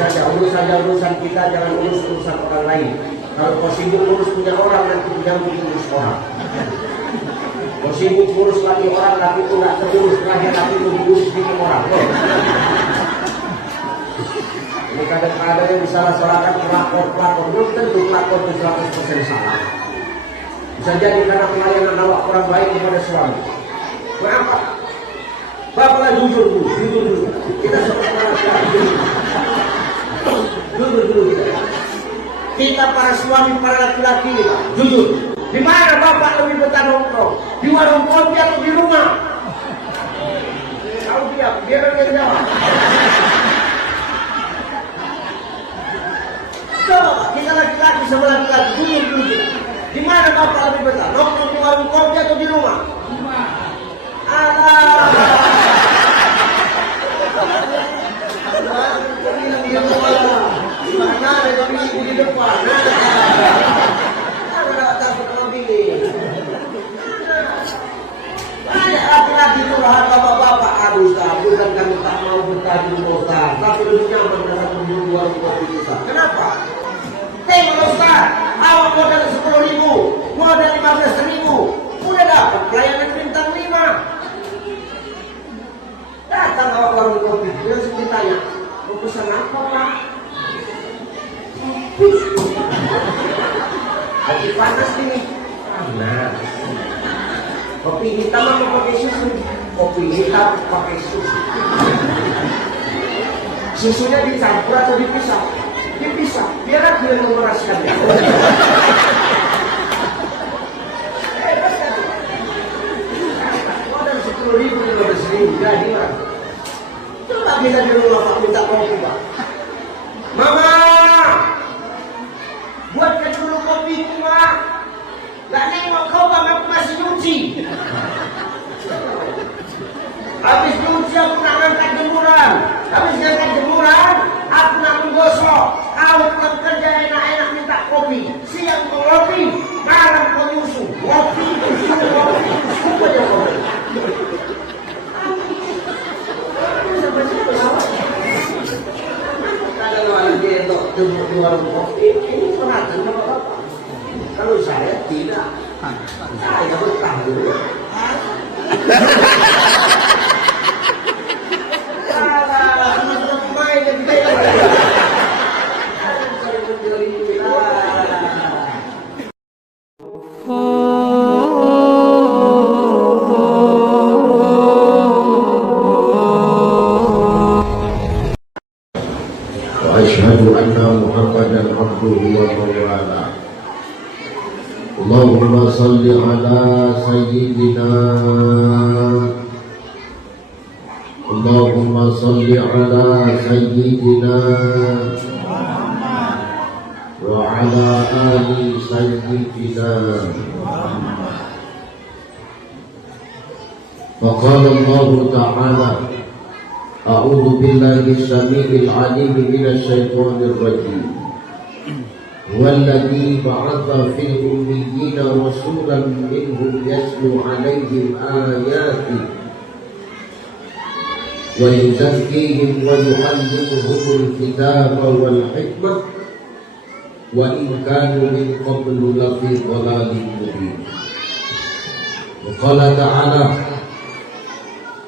saja, urus saja urusan kita, jangan urus urusan orang lain. Kalau kau sibuk urus punya orang, nanti jangan urus orang. Kau sibuk urus lagi orang, laki itu nggak terurus, terakhir laki itu diurus bikin orang. Ini kadang-kadang yang disalah-salahkan pelakor, belum tentu pelakor itu 100% salah. Bisa jadi karena pelayanan awak kurang baik kepada suami. Kenapa? Bapaklah jujur dulu. Kita sama-sama jujur dulu kita para suami, para laki-laki, jujur. Di mana bapak lebih betah nongkrong? Di warung kopi atau di rumah? Tahu dia kan jawab. Coba kita laki-laki sama laki-laki jujur dulu. Di mana bapak lebih betah? Nongkrong di warung kopi atau di rumah? Di depan. Laki-laki itu lahan bapak-bapak. Aduh, bukan kami tak mau bertaji Ustaz, tapi lebih nyaman dengan membeli warung kopi kita. Kenapa? Tengok Ustaz, awak modal 10.000, modal 15.000, udah dapat pelayanan bintang 5. Datang awak warung kopi, dia langsung ditanya, mau pesan apa Pak? Kopi panas ini. Panas. Kopi hitam atau pakai susu? Kopi hitam pakai susu. Susunya dicampur atau dipisah? Dipisah. Biar aku yang memeraskannya. Modal 10.000, 15.000 jadi lah. Coba kita di rumah Pak minta kopi Pak. Mama, buatkan dulu kopi Pak. Gak nengok kau Bang, aku masih nyuci. Habis nyuci aku nak angkat jemuran. Habis angkat jemuran, aku nak menggosok. Kau pulang kerja enak-enak minta kopi. Siang kau kopi, malam kau nyusu. Kopi, susu, kopi, susu aja kopi. Kalau ada dia untuk di warung kopi, ini perhatian sama bapak. Kalau saya tidak, saya betah dulu. وأشهد أن محمدا عبده ورسوله. اللهم صل على سيدنا اللهم صل على سيدنا وعلى آل سيدنا. فقال الله تعالى: أعوذ بالله السميع العليم من الشيطان الرجيم. هو الذي بعث في الأميين رسولا منهم يتلو عليهم آياته ويزكيهم ويعلمهم الكتاب والحكمة وإن كانوا من قبل لفي ضلال مبين. وقال تعالى: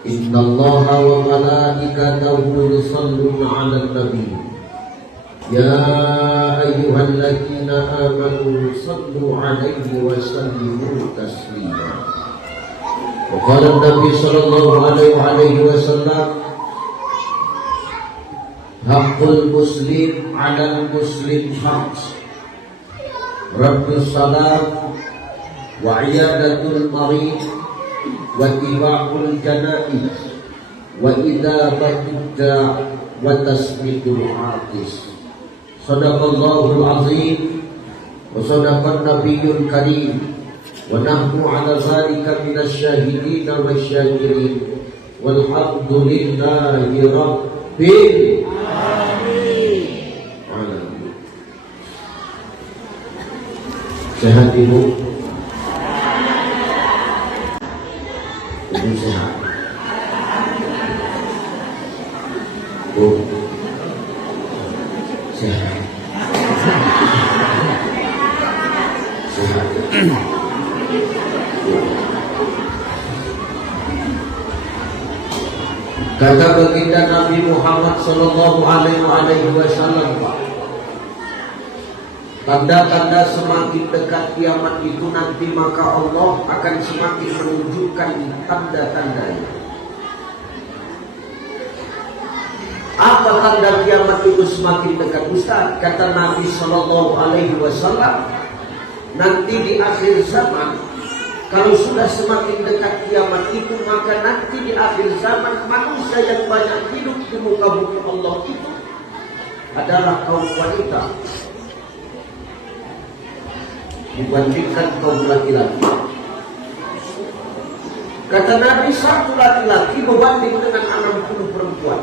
إن الله وملائكته يصلون على النبي يا أيها الذين آمنوا صلوا عليه وسلموا تسليما. وقال النبي صلى الله عليه وسلم: حق المسلم على المسلم خمس: رد السلام وعيادة المريض واتباع الجنائز وإذابة الداع وتسمية العاطس. صدق الله العظيم وصدق النبي الكريم ونحن على ذلك من الشاهدين والشاكرين والحمد لله رب العالمين. Sehat Ibu? Ibu sehat? Bu? Sehat. Sehat. Kata baginda Nabi Muhammad sallallahu alaihi wasallam, tanda-tanda semakin dekat kiamat itu nanti maka Allah akan semakin menunjukkan tanda-tandanya. Apa tanda kiamat itu semakin dekat, Ustaz? Kata Nabi sallallahu alaihi wasallam, nanti di akhir zaman, kalau sudah semakin dekat kiamat itu, maka nanti di akhir zaman manusia yang banyak hidup di muka bumi Allah itu adalah kaum wanita dibandingkan kaum laki-laki. Kata Nabi, satu laki-laki berbanding dengan 60 perempuan.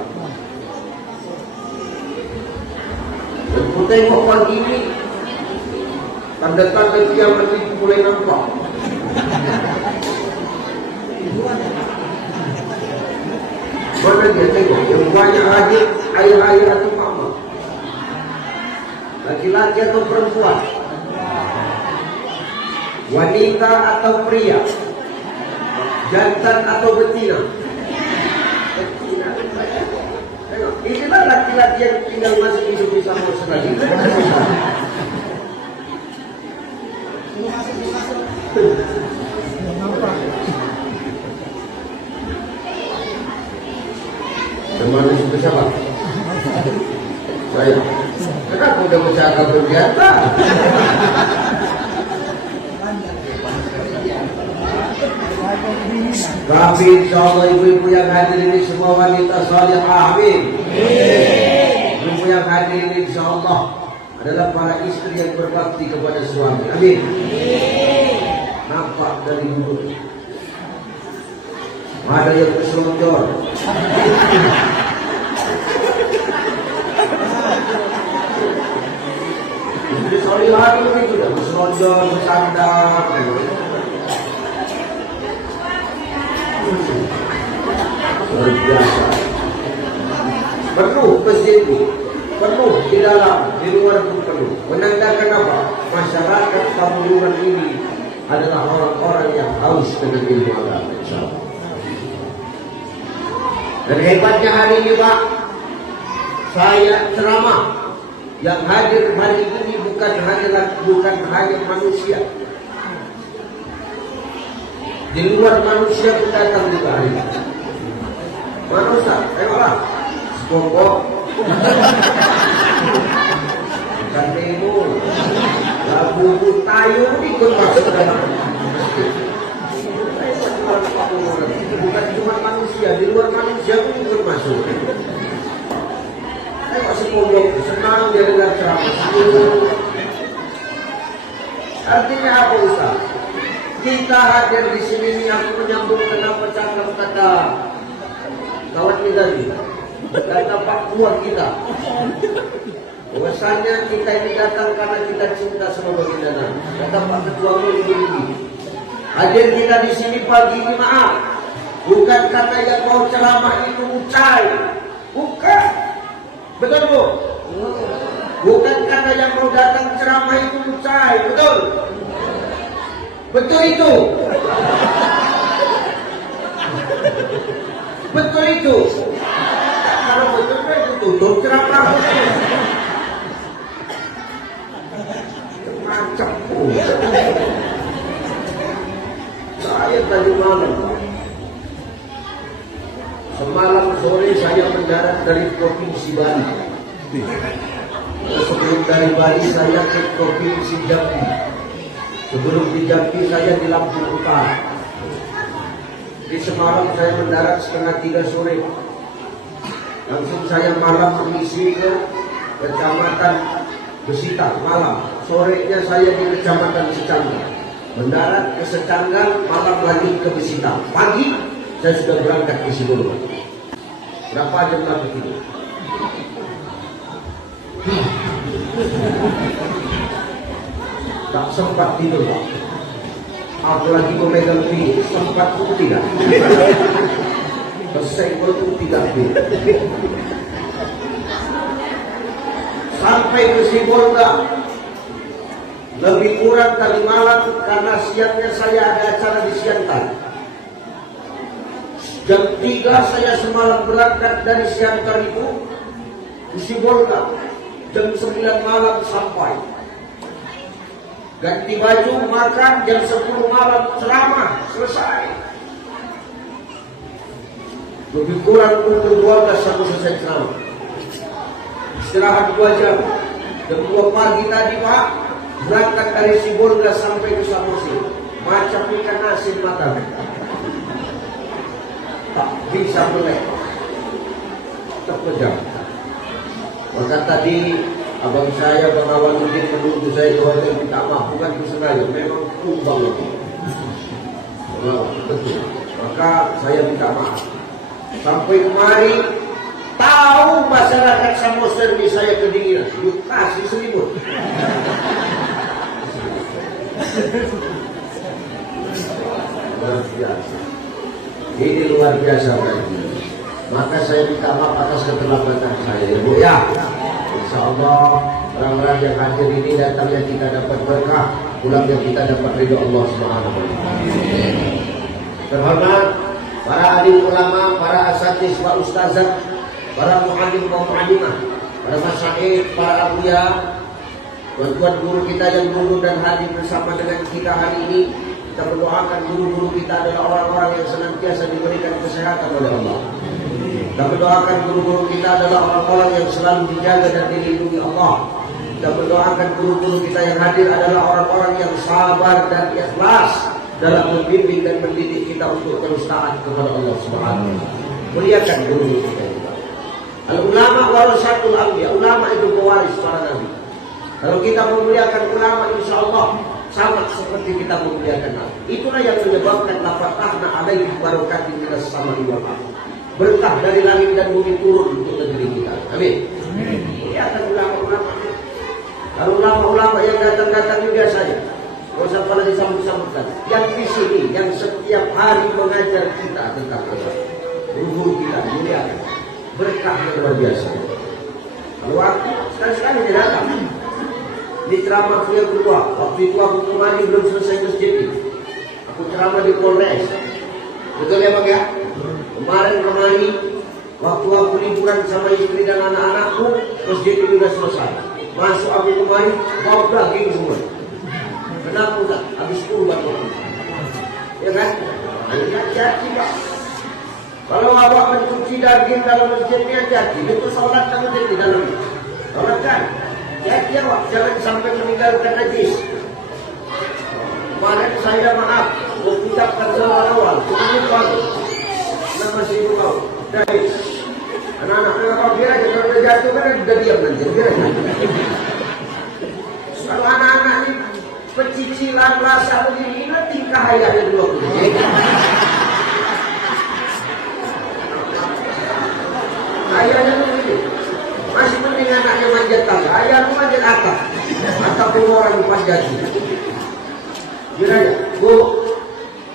Dan ku tengok pagi ini tanda-tanda kiamat itu mulai nampak. Mana dia tengok? Yang banyak hadir ayah-ayah atau mama, laki-laki atau perempuan, wanita atau pria, jantan atau betina. Tengok, inilah laki-laki yang tinggal masih hidup di sana selanjutnya. Teman itu siapa? Saya. Kenapa udah bercakap berbiasa? Tapi insyaAllah ibu-ibu yang hadir ini semua wanita salihah, amin. Ibu yang hadir ini insyaAllah adalah para istri yang berbakti kepada suami, amin. Nampak dari dulu. Ada yang berselonjor. Jadi salihah itu begitu dah, berselonjor, bersandar. Luar biasa. Penuh masjid itu, penuh di dalam, di luar pun penuh. Menandakan apa? Masyarakat Taburan ini adalah orang-orang yang haus dengan ilmu agama, insyaallah. Dan hebatnya hari ini, Pak, saya ceramah yang hadir hari ini bukan hanya manusia. Di luar manusia pun datang juga hari ini. Manusia, tengoklah, Sekopok, bukan demo, lagu tayu ikut masuk dalam. Bukan cuma manusia, di luar manusia pun ikut masuk. Tengok Sekopok, senang dia dengar ceramah. Artinya apa, Ustaz? Kita hadir di sini ini aku menyambung kenapa cakap kata kawan kita tadi, kata Pak Buat kita. Bahwasanya kita ini datang karena kita cinta sama baginda Nabi. Kata Pak Ketua begini. Hadir kita di sini pagi ini, maaf, bukan kata yang mau ceramah itu ucai, bukan, betul Bu? Bukan kata yang mau datang ceramah itu ucai, betul? Betul itu. Betul itu. Kalau betul itu tutup ceramah. Macam pun. Saya tadi malam, semalam sore saya mendarat dari Provinsi Bali. Sebelum dari Bali saya ke Provinsi Jambi. Sebelum di Jambi saya di Lampung Utara. Di Semarang saya mendarat setengah 3 sore. Langsung saya malam mengisi ke Kecamatan Besita malam. Sorenya saya di Kecamatan Secanggal. Mendarat ke Secanggal, malam lanjut ke Besita. Pagi saya sudah berangkat ke Sibolga. Berapa jam lagi itu? Tak sempat tidur, Pak. Apalagi memegang pilih, sempat pun tidak. Kesenggol pun tidak. sampai ke Sibolga lebih kurang tadi malam karena siangnya saya ada acara di Siantar. Jam 3 saya semalam berangkat dari Siantar itu ke Sibolga. Jam 9 malam sampai. Ganti baju, makan, jam 10 malam ceramah, selesai. Lebih kurang pukul 12 aku selesai ceramah. Istirahat 2 jam. Jam 2 pagi tadi Pak, berangkat dari Sibolga sampai ke Samosir. Macam ikan asin mata. Tak bisa melek. Terpejam. Maka tadi abang saya, Bang Awaludin menunggu saya di hotel, minta maaf, bukan sengaja, memang tumbang itu. Betul. Maka saya minta maaf. Sampai kemari, tahu masyarakat Samosir ini saya kedinginan, yuk kasih selimut. Luar biasa. Ini luar biasa lagi. Maka saya minta maaf atas keterlambatan saya, ya Bu ya. Insya Allah orang-orang yang hadir ini datangnya kita dapat berkah, pulangnya kita dapat ridho Allah Subhanahu wa taala. Terhormat para alim ulama, para asatidz, para ustazah, para muallim wa muallimah, para masyayikh, para abuya, tuan-tuan guru kita yang dulu dan hadir bersama dengan kita hari ini. Kita berdoakan guru-guru kita adalah orang-orang yang senantiasa diberikan kesehatan oleh Allah. Kita berdoakan guru-guru kita adalah orang-orang yang selalu dijaga dan dilindungi Allah. Kita berdoakan guru-guru kita yang hadir adalah orang-orang yang sabar dan ikhlas dalam membimbing dan mendidik kita untuk terus taat kepada Allah Subhanahu wa taala. Muliakan guru-guru kita. Al-ulama warasatul anbiya. Ulama itu pewaris para nabi. Kalau kita memuliakan ulama, insya Allah sama seperti kita memuliakan nabi. Itulah yang menyebabkan lafatahna alaihi barakatin minas sama'i wal ardh. Berkah dari langit dan bumi turun untuk negeri kita. Amin. Muliakan ulama-ulama. Kalau ulama-ulama yang datang-datang juga saja, tidak usah pada disambut-sambutkan. Yang di sini, yang setiap hari mengajar kita tentang Allah, guru kita muliakan. Berkah yang luar biasa. Kalau aku sekali-sekali dia datang. Di ceramah yang kedua, waktu itu aku kemari belum selesai masjid ini. Aku ceramah di Polres. Betul ya Bang ya? Kemarin kemari, waktu aku liburan sama istri dan anak-anakku, masjid ini sudah selesai. Masuk aku kemari, bau daging semua. Kenapa enggak? Habis kurban aku. Ya kan? Hati-hati Pak. Kalau awak mencuci daging dalam masjidnya, hati-hati. Itu sholat kamu di dalam. Sholat kan? Hati-hati awak, jangan sampai meninggalkan najis. Kemarin saya maaf, mengucapkan salah awal. Lupa. Nama si ibu kau. Dari anak-anak kau biar aja kalau udah jatuh kan udah diam nanti. Kalau anak-anak ini pecicilan rasa begini, tingkah ayahnya dulu. Ayahnya begini. Masih mending anaknya manjat tangga. Ayahnya manjat atap. Ataupun orang panjat. Biar aja. Bu,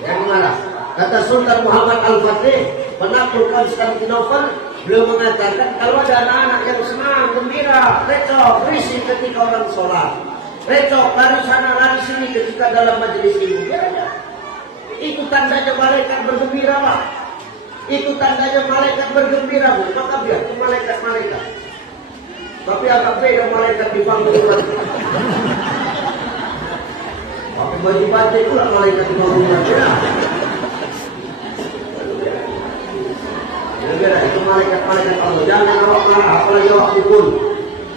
yang marah. Kata Sultan Muhammad Al-Fatih, penakluk Konstantinopel, beliau mengatakan kalau ada anak-anak yang senang, gembira, recok, berisik ketika orang sholat, recok, lari sana, lari sini ketika dalam majelis ilmu, ya. Itu tandanya malaikat bergembira Pak. Itu tandanya malaikat bergembira Bu. Maka biar itu malaikat-malaikat. Tapi agak beda malaikat di panggung. Pakai baju batik pula malaikat di panggung. Ya, itu malaikat-malaikat Allah. Jangan awak marah, apalagi awak pukul.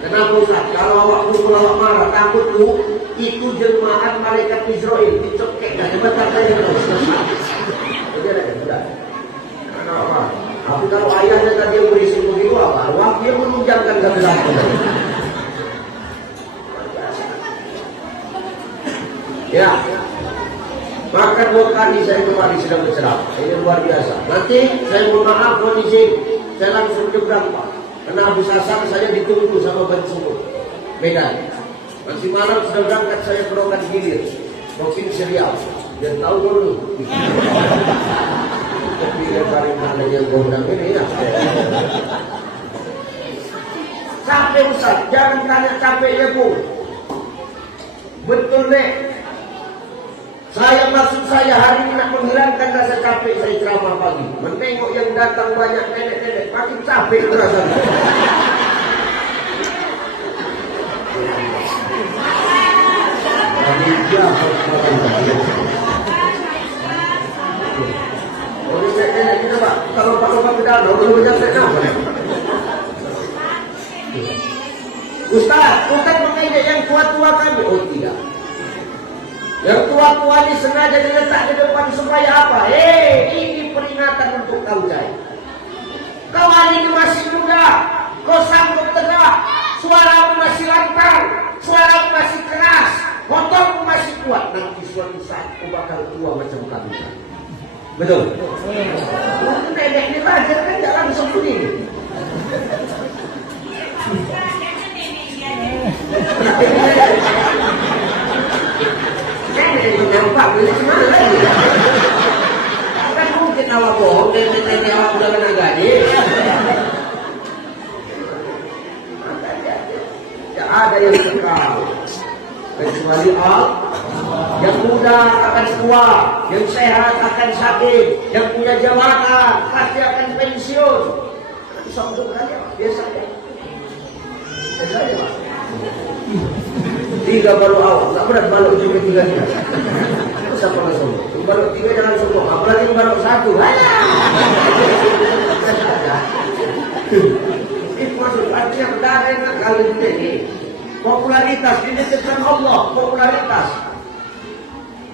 Kenapa Ustaz? Kalau awak pukul, awak marah, takut tu itu jemaat malaikat Israel. Dicekek, dah sebentar saja terus. Sudah. Kenapa? Tapi kalau ayahnya tadi yang berisi begitu apa? Awak dia menunjangkan kebenaran. Ya. Maka 2 kali saya kembali sedang berceramah. Ini luar biasa. Nanti saya mohon maaf, kondisi saya langsung nyebrang Pak. Karena habis asar saya ditunggu sama Ban Sumur Medan. Nanti malam sudah berangkat saya ke Rokan Hilir, Provinsi Riau. Dia tahu dulu. Tapi dari mana yang gondang ini ya. Capek Ustaz, jangan tanya capeknya Bu. Betul deh. Maksud saya hari ini nak menghilangkan rasa capek saya ceramah pagi. Menengok yang datang banyak nenek-nenek, makin capek rasanya. Nenek kita Pak, kalau Pak ke danau, belum sampai apa? Ustaz mengajak yang tua-tua kami. Oh tidak. Yang tua-tua ini sengaja diletak di depan supaya apa? Ini peringatan untuk kau Jai. Kau hari ini masih muda, kau sanggup tegak, suaramu masih lantang, suaramu masih keras, motormu masih kuat. Nanti suatu saat kau bakal tua macam kami. Betul? Nenek ini raja kan tidak langsung begini. Nenek menyampak beli mana lagi? Kan mungkin awak bohong, nenek awak udah kena gadis. Tidak ada yang kekal kecuali Allah. Yang muda akan tua, yang sehat akan sakit, yang punya jabatan pasti akan pensiun. Sombong kali biasa ya. Biasa ya Pak. 3 baru awal, tak berat balok juga 3 dia. Siapa nggak sombong? Balok 3 jangan sombong, apalagi balok 1. Itu maksud artinya berdarah kali ini. Popularitas dinitipkan Allah, popularitas.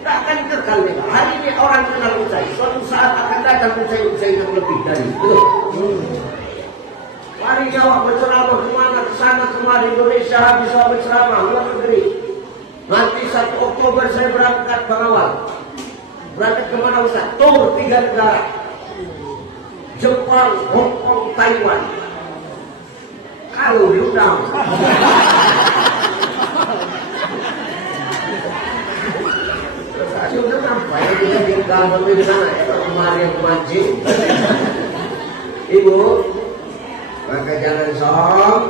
Tak akan kekal nih. Hari ini orang kenal Ucai, suatu saat akan datang Ucai yang lebih dari itu. Hari ini awak berceramah kemana, kesana kemari, Indonesia bisa berceramah, luar negeri. Nanti 1 Oktober saya berangkat pengawal. Berangkat kemana Ustaz? Tur 3 negara. Jepang, Hong Kong, Taiwan. Kalau diundang. Sudah sampai kita tinggal sampai di sana ya, kemarin yang mancing. Ibu, maka jangan sombong.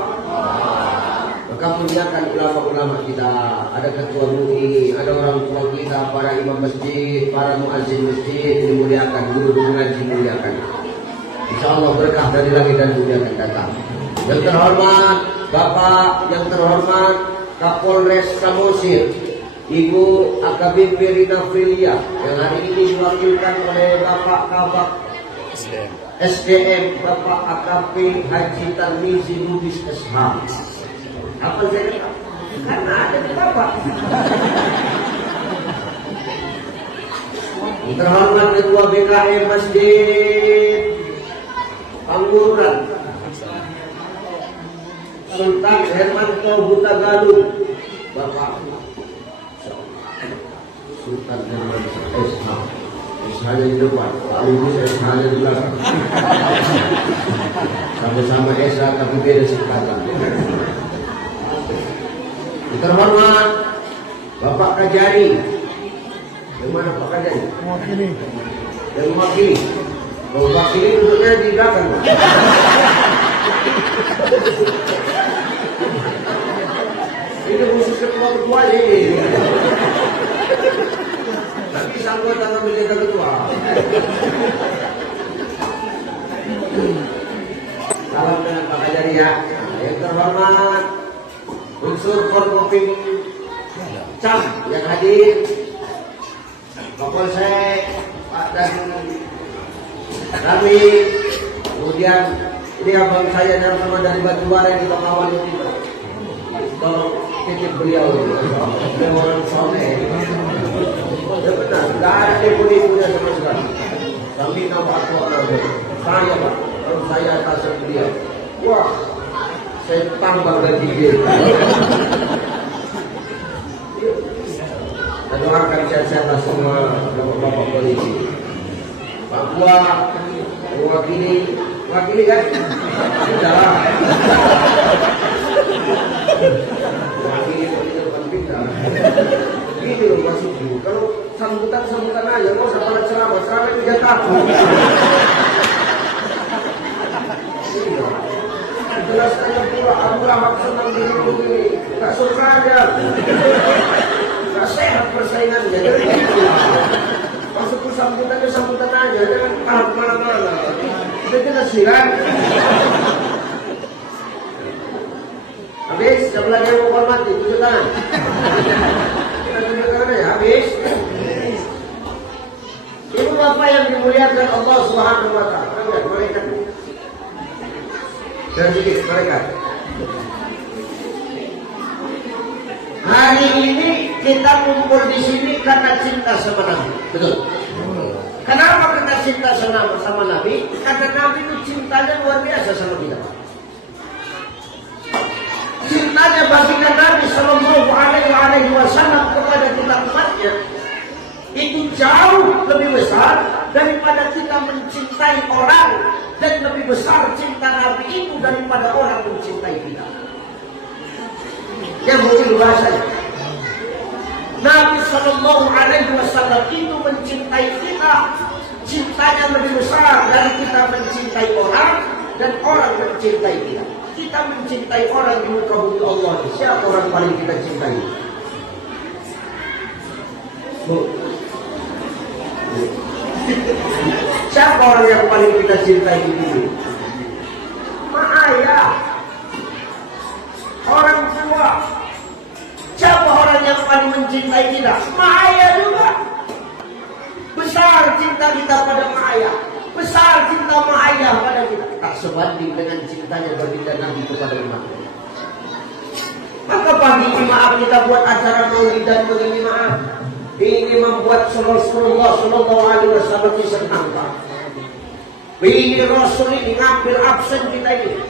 Maka muliakan ulama-ulama kita. Ada ketua MUI, ada orang tua kita, para imam masjid, para muazzin masjid, dimuliakan, guru ngaji muliakan. Insya Allah berkah dari langit dan bumi akan datang. Yang terhormat Bapak, yang terhormat Kapolres Samosir, Ibu AKBP Rina Filia, yang hari ini diwakilkan oleh Bapak Kabak SDM Bapak AKP Haji Tarmizi Lubis SH. Apa saya kata? Karena ada di Bapak. Yang terhormat Ketua BKM Masjid Pangguran Sultan Hermanto Hutagalu, Bapak Sultan Hermanto SH. SH-nya di depan, Pak Lubis SH-nya di belakang. Sama-sama SH tapi beda singkatan. Terhormat Bapak Kajari. Yang mana Pak Kajari? Mewakili. Yang mewakili. Kalau mewakili duduknya di belakang. Ini khusus ketua ini. Nanti sanggup tangan menjaga ketua. Salam dengan Pak Kajari ya. Yang terhormat unsur Forkopim Cam yang hadir, Kapolsek Pak dan kami, kemudian ini abang saya dan teman dari Batubara yang kita kawal ini, tolong titip beliau, dia orang soleh. Ya benar, tidak ada tipu-tipunya sama sekali. Kami nampak orang saya Pak, kalau saya atas beliau, wah, saya tambah gaji dia. Dan doakan sehat-sehat semua bapak-bapak polisi. Pak Buah, wakili kan? Sudah. Wakili itu penting dah. Ini loh masih dulu. Kalau sambutan aja, kau sama ceramah itu jatah. Jelas saya pula Tak suka aja. Tak sehat persaingannya. Masuk sambutan aja, jangan paham kemana-mana. Kita jelas kan? Habis, sebelah yang mau hormati, tunjuk tangan. Kita tunjuk tangan aja, habis. Ibu bapak yang dimuliakan Allah Subhanahu wa Ta'ala. Mereka. Dan sedikit mereka. Hari ini kita kumpul di sini karena cinta sama Nabi. Betul. Kenapa kita cinta sama Nabi? Karena Nabi itu cintanya luar biasa sama kita. Cintanya baginda Nabi Sallallahu Alaihi Wasallam kepada kita umatnya itu jauh lebih besar daripada kita mencintai orang, dan lebih besar cinta Nabi itu daripada orang mencintai kita. Yang mungkin bahasanya Nabi Sallallahu Alaihi Wasallam itu mencintai kita, cintanya lebih besar dari kita mencintai orang dan orang mencintai kita. Kita mencintai orang di muka bumi Allah. Siapa orang paling kita cintai? Siapa orang yang paling kita cintai di dunia? Mak ayah, orang tua. Siapa orang yang paling mencintai kita? Mak ayah juga. Besar cinta kita pada mak ayah, besar cinta mak ayah pada kita. Tak sebanding dengan cintanya baginda Nabi kepada umatnya. Maka pagi ini maaf kita buat acara maulid dan begini maaf. Ini membuat Rasulullah Sallallahu Alaihi Wasallam disenangkan. Ini Rasul ini ngambil absen kita ini.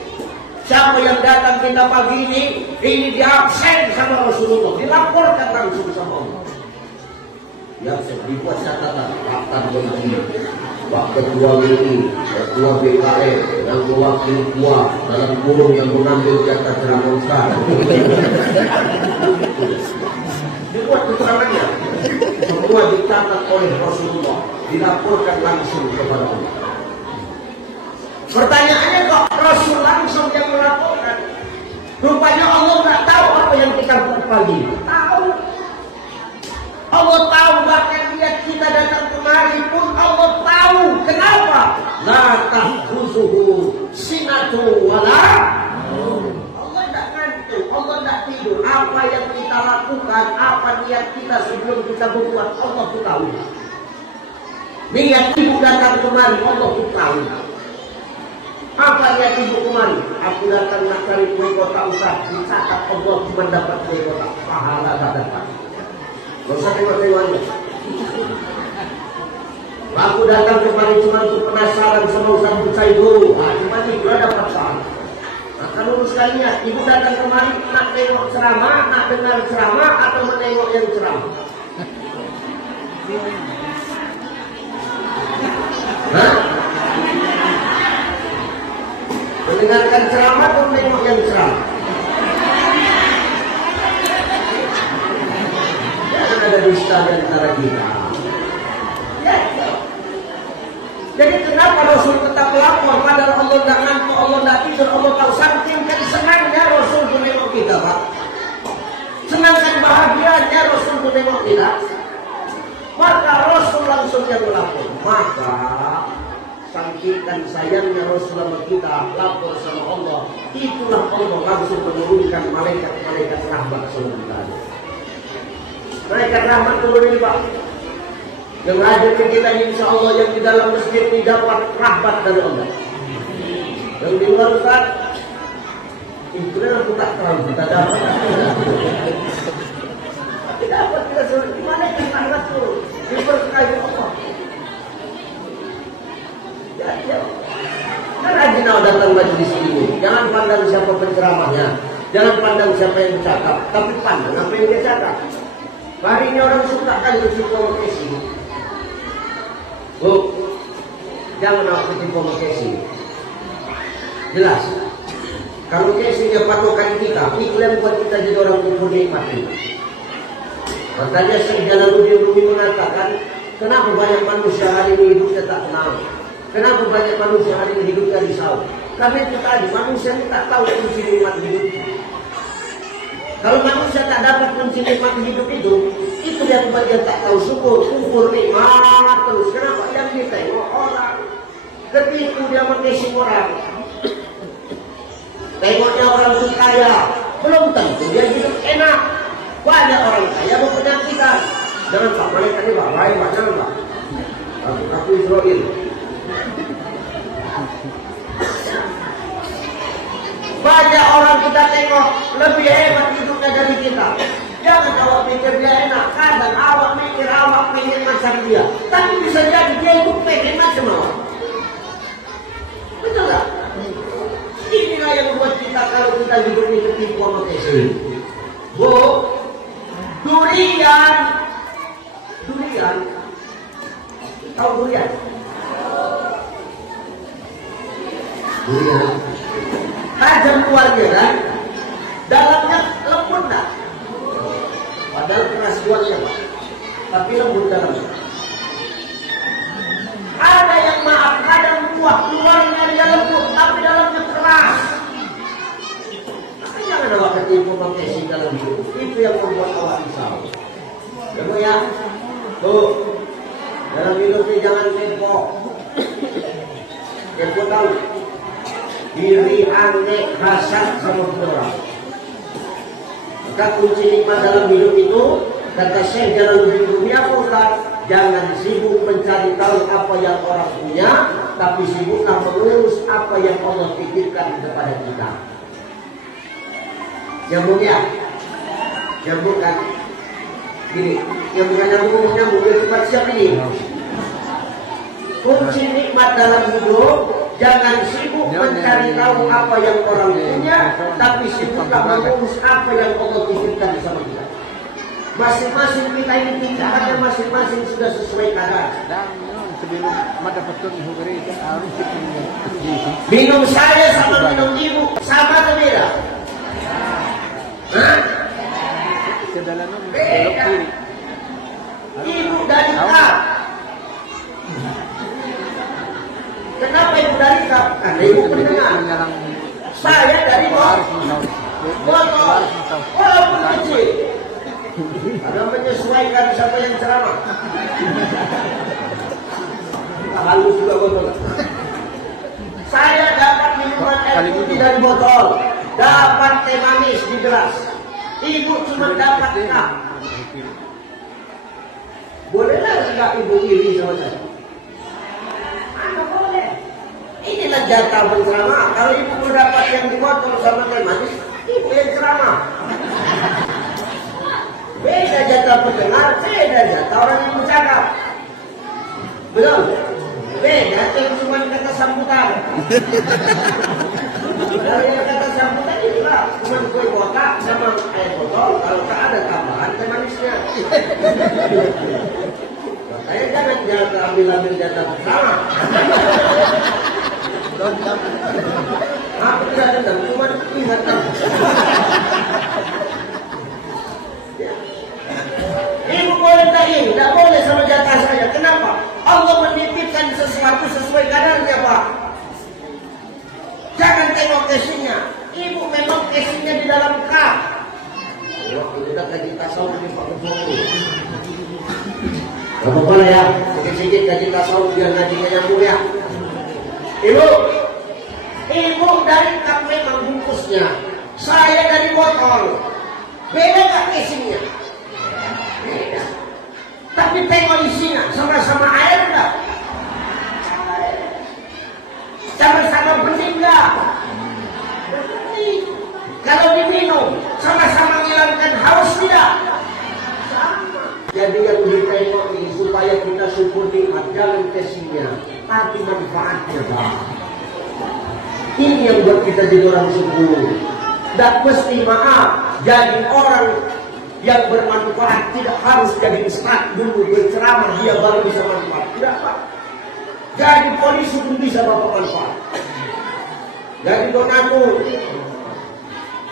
Siapa yang datang kita pagi ini diabsen sama Rasulullah, dilaporkan langsung sama Allah. Diabsen, dibuat catatan, daftar begini, Pak Ketua ini, Ketua BKM, yang mewakili Ketua dalam kurung yang mengambil jatah ceramah Ustaz. Dibuat keterangannya, semua dicatat oleh Rasulullah, dilaporkan langsung kepada Allah. Pertanyaannya kok Rasul langsung yang melaporkan? Rupanya Allah nggak tahu apa yang kita buat pagi. Tahu. Allah tahu, bahkan lihat kita datang kemari pun Allah tahu. Kenapa? La tahzuhu sinatu wala. Allah tidak ngantuk, Allah tidak tidur. Apa yang kita lakukan, apa niat kita sebelum kita berbuat, Allah tuh tahu. Niat ibu datang kemari, Allah tuh tahu. Apa niat ibu kemari? Aku datang nak cari kue kotak Ustaz. Dicatat Allah cuma dapat kue kotak, pahala tak dapat. Gak usah tengok-tengoknya. Aku datang kemari cuma untuk penasaran sama Ustaz Bucai dulu. Cuma itu dapat pahala. Nah, kalau sekalian, ibu datang kemari nak tengok ceramah, nak dengar ceramah, atau menengok yang ceramah? Hah? Mendengarkan ceramah atau menengok yang ceramah? Jangan ada dusta di antara kita. Ya. Jadi kenapa Rasul tetap lapor? Padahal Allah tidak ngantuk, Allah tidak tidur, Allah tahu. Saking senangnya Rasul menengok kita, Pak. Senangkan bahagianya Rasul menengok kita. Maka Rasul langsung yang melapor. Maka saking sayangnya Rasul sama kita lapor sama Allah, itulah Allah langsung menurunkan malaikat-malaikat rahmat sama kita. Malaikat rahmat turun ini, Pak. Yang hadir ke kita insya Allah yang di dalam masjid ini dapat rahmat dari Allah. Yang di luar Ustaz, itu kan aku tak tahu kita dapat. Tapi dapat kita suruh di mana yang rahmat turun? Diberkahi Allah. Ya. Kan rajin datang majelis ini. Jangan pandang siapa penceramahnya, jangan pandang siapa yang bercakap, tapi pandang apa yang dia cakap. Hari ini orang suka kan provokasi. Jangan aku provokasi. Jelas. Kalau casingnya patokan kita, iklan buat kita jadi orang kumpul nikmat ini. Makanya Syekh Jalaluddin Rumi mengatakan, kenapa banyak manusia hari ini hidupnya tak tenang? Kenapa banyak manusia hari ini hidupnya risau? Karena itu tadi, manusia ini tak tahu kunci nikmat hidup. Kalau manusia tak dapat kunci nikmat hidup itu yang buat dia tak tahu syukur, kufur nikmat terus. Kenapa? Yang dia tengok orang, ketipu dia mengisi orang. Tengoknya orang itu kaya, belum tentu dia hidup enak. Banyak orang kaya berpenyakitan. Jangan Pak, mereka ini Pak, lain Pak, jangan Pak. Aku Israel. Banyak orang kita tengok lebih hebat hidupnya dari kita. Jangan awak pikir dia enak. Kadang awak mikir awak pengen macam dia. Tapi bisa jadi dia itu pengen macam awak. Betul tak? Inilah yang buat kita kalau kita hidup ini ketipu sama kesini. Bu, durian. Tahu durian? Durian. Tajam keluarnya kan, dalamnya lembut tak? Padahal keras luarnya Pak, tapi lembut dalamnya. Ada yang maaf, ada yang kuat, luarnya dia lembut, tapi dalamnya keras. Makanya jangan awak ketipu pakai si dalam hidup, itu yang membuat awak risau. Kamu ya, tuh, dalam hidup ini jangan kepo. Kepo tahu. Diri aneh hasad sama orang. Maka kunci nikmat dalam hidup itu kata Syekh Jalaluddin Rumi Ustaz, jangan sibuk mencari tahu apa yang orang punya, tapi sibuklah mengurus apa yang Allah titipkan kepada kita. Nyambung ya? Nyambung kan? Gini, yang bukan nyambung dia cepat siap ini. Kunci nikmat dalam hidup, jangan sibuk mencari tahu apa yang orang punya, tapi sibuklah mengurus apa yang Allah titipkan sama kita. Masing-masing kita ini tingkatannya masing-masing sudah sesuai kadar. Minum saya sama minum ibu sama atau beda? Hah? Beda. Ibu dari kap. Kenapa ibu dari kap? Karena ibu pendengar. Saya dari botol. Walaupun kecil. Karena menyesuaikan siapa yang ceramah. Halus juga botol. Saya dapat minuman air putih dari botol, dapat teh manis di gelas. Ibu cuma dapat kap. Bolehlah enggak ibu iri sama saya? Mana boleh? Inilah jatah penceramah. Kalau ibu mendapat yang di botol sama teh manis, ibu yang ceramah. Beda jatah pendengar, beda jatah orang yang bercakap. Betul? Beda yang cuma kata sambutan. Kalau yang kata sambutan itulah cuma kue kotak sama air botol. Kalau tak ada tambahan teh manisnya. Saya jangan ambil jatah bersama. Aku tidak dendam, cuma ingatkan. Ibu boleh tak ini? Tidak boleh sama jatah saya. Kenapa? Allah menitipkan sesuatu sesuai kadarnya, Pak. Jangan tengok casingnya. Ibu memang casingnya di dalam kap. Wah, kita gaji tasawuf di Pak Ketua. Gak apa-apa lah ya. Sedikit gaji tasawuf biar ngajinya nyambung ya. Ibu dari kap memang bungkusnya. Saya dari botol. Beda gak casingnya? Beda. Tapi tengok isinya, sama-sama air enggak? Sama-sama bening enggak? Kalau diminum, sama-sama menghilangkan haus tidak? Sama. Jadi yang ditengok ini supaya kita syukur nikmat, jangan casingnya, tapi manfaatnya Pak. Ini yang buat kita jadi orang syukur. Dan mesti maaf, jadi orang yang bermanfaat tidak harus jadi ustaz dulu berceramah dia baru bisa manfaat. Tidak Pak. Jadi polisi pun bisa bapak manfaat. Jadi donatur,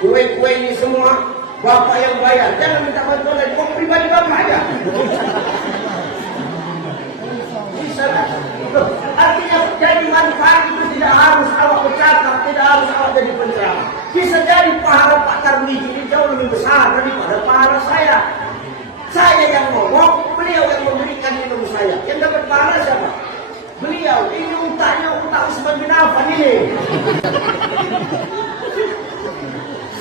kue-kue ini semua bapak yang bayar. Jangan minta bantuan dari uang pribadi bapak aja. Bisa kan? Artinya jadi manfaat itu tidak harus awak bercakap, tidak harus awak jadi penceramah. Bisa jadi pahala Pak Tarmizi ini jauh lebih besar daripada pahala saya. Saya yang ngomong, beliau yang memberikan minum saya. Yang dapat pahala siapa? Beliau. Ini utaknya utak Utsman bin Affan ini.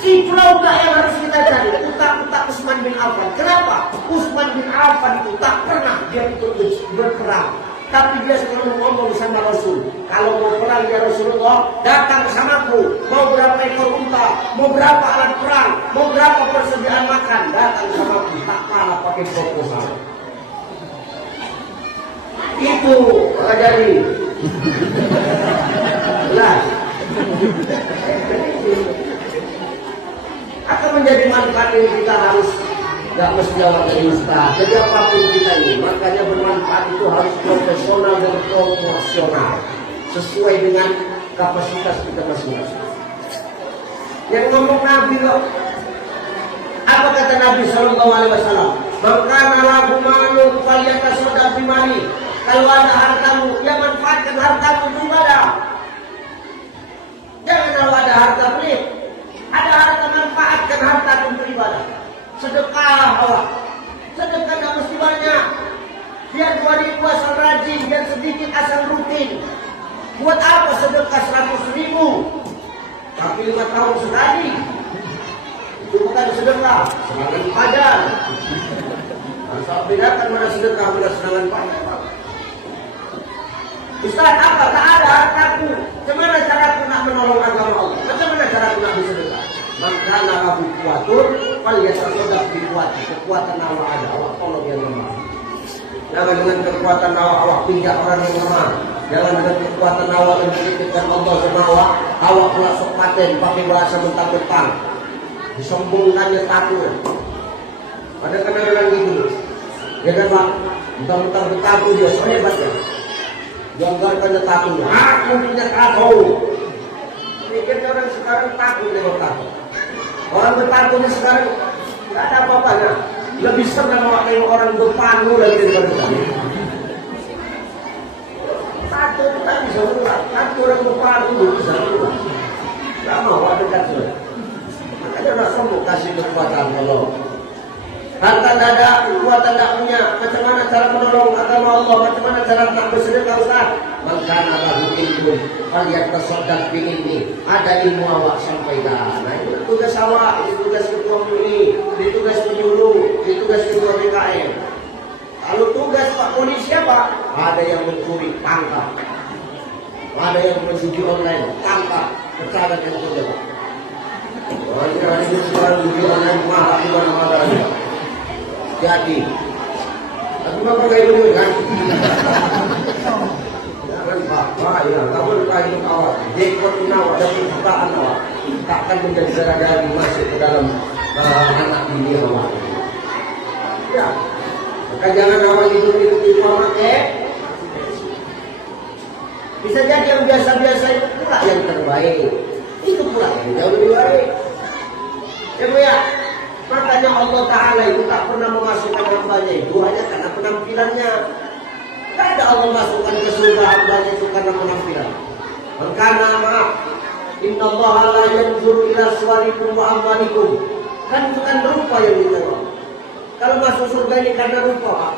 Itulah utak yang harus kita cari. Utak Utsman bin Affan. Kenapa? Utsman bin Affan itu tak pernah dia ikut berperang. Tapi dia selalu ngomong sama Rasul. Kalau mau perang ya Rasulullah, datang samaku. Mau berapa ekor unta, mau berapa alat perang, mau berapa persediaan makan, datang samaku. Tak kalah pakai proposal. Itu jadi. Jelas. Akan menjadi manfaat yang kita harus gak mesti awak dari ustaz. Jadi apapun kita ini, makanya bermanfaat itu harus profesional dan proporsional sesuai dengan kapasitas kita masing-masing. Yang ngomong Nabi loh, apa kata Nabi Sallallahu Alaihi Wasallam? Maka lagu malu falyatasodaq bimali. Kalau ada hartamu, ya manfaatkan hartamu untuk ibadah. Jangan kalau ada harta pelit, ada harta manfaatkan harta untuk ibadah. Sedekah awak. Sedekah tak mesti banyak. Biar 2 ribu asal rajin, biar sedikit asal rutin. Buat apa sedekah 100.000? Tapi 5 tahun sekali. Itu bukan sedekah, serangan pajar. Asal bedakan mana sedekah, mana serangan pajar. Ustaz, apa? Tak ada hartaku. Bagaimana cara aku nak menolong agama Allah? Bagaimana cara aku nak bersedekah? Maka narabu kuatur, falyatasodaq bikuati. Kekuatan Allah ada, Allah tolong yang lemah. Jangan dengan kekuatan Allah pinjak orang yang lemah. Jangan dengan kekuatan Allah yang menitipkan Allah sama Allah pula sok paten pakai bahasa mentang-mentang. Disombongkannya takut. Ada kadang-kadang gitu. Ya kan Pak? Mentang-mentang bertakut dia, so hebat ya. Gambarkannya takut. Aku punya takut. Mikirnya orang sekarang takut dengan takut. Orang bertakutnya sekarang tidak ada apa-apanya. Lebih senang pakai orang berpanu lagi daripada tadi. Takut tak bisa keluar. Takut orang berpanu bisa keluar. Tak mau ada kata. Makanya orang sombong kasih kekuatan Allah. Harta tidak ada, kekuatan tidak punya. Macam mana cara menolong agama Allah? Macam mana cara nak bersedekah Ustaz? Maka lahu ilmu, falyatasodaq biilmi. Ada ilmu awak sampaikan. Nah itu tugas awak, itu tugas ketua MUI, itu tugas penyuluh, itu tugas ketua BKM. Kalau tugas Pak Polisi apa? Ada yang mencuri, tangkap. Ada yang menjudi online, tangkap. Pecahan yang terjadi. Wah ini sekarang judi online mahal di mana-mana. Jadi, aku mau pakai dulu kan? Jangan Pak, ya, kamu lupa hidup awak. Jekot awak dan perkataan awak takkan menjadi darah masuk ke dalam anak ini awak. Ya, maka jangan awak hidup pakai. Bisa jadi yang biasa-biasa itu pula yang terbaik. Itu pula yang jauh lebih baik. Ya Bu ya. Makanya Allah Ta'ala itu tak pernah memasukkan hambanya itu hanya karena penampilannya. Tak ada Allah masukkan ke surga hambanya itu karena penampilan. Karena maaf, Inna Allah la yanzur ila suwarikum wa amwalikum. Kan bukan rupa yang ditengok. Kalau masuk surga ini karena rupa Pak,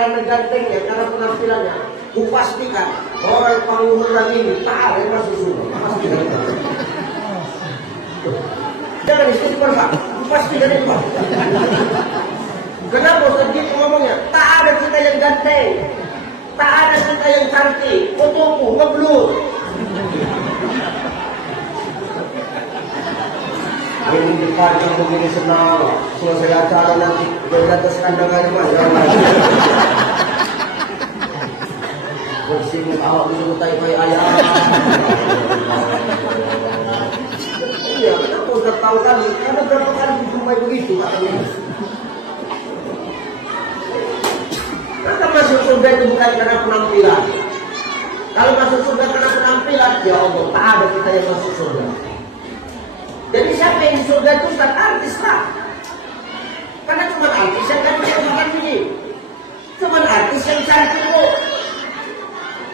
karena gantengnya, karena penampilannya, kupastikan orang penghulu ini tak ada yang masuk surga. Pastikan. Jangan istighfar Pak. Pasti dari Pak. Kenapa Ustaz gitu ngomongnya? Tak ada kita yang ganteng, tak ada kita yang cantik, fotoku ngeblur. Ini depan yang begini senang, selesai acara nanti dari atas kandangan Mas. Bersinggung awak dulu tai-tai ayam. Iya, kenapa Ustaz tahu kali? Karena berapa kali dijumpai begitu katanya. Maka masuk surga itu bukan karena penampilan. Kalau masuk surga karena penampilan, ya Allah, tak ada kita yang masuk surga. Jadi siapa yang di surga itu Ustaz? Artis lah. Karena cuma artis yang kan bisa makan ini. Cuma artis yang cantik kok.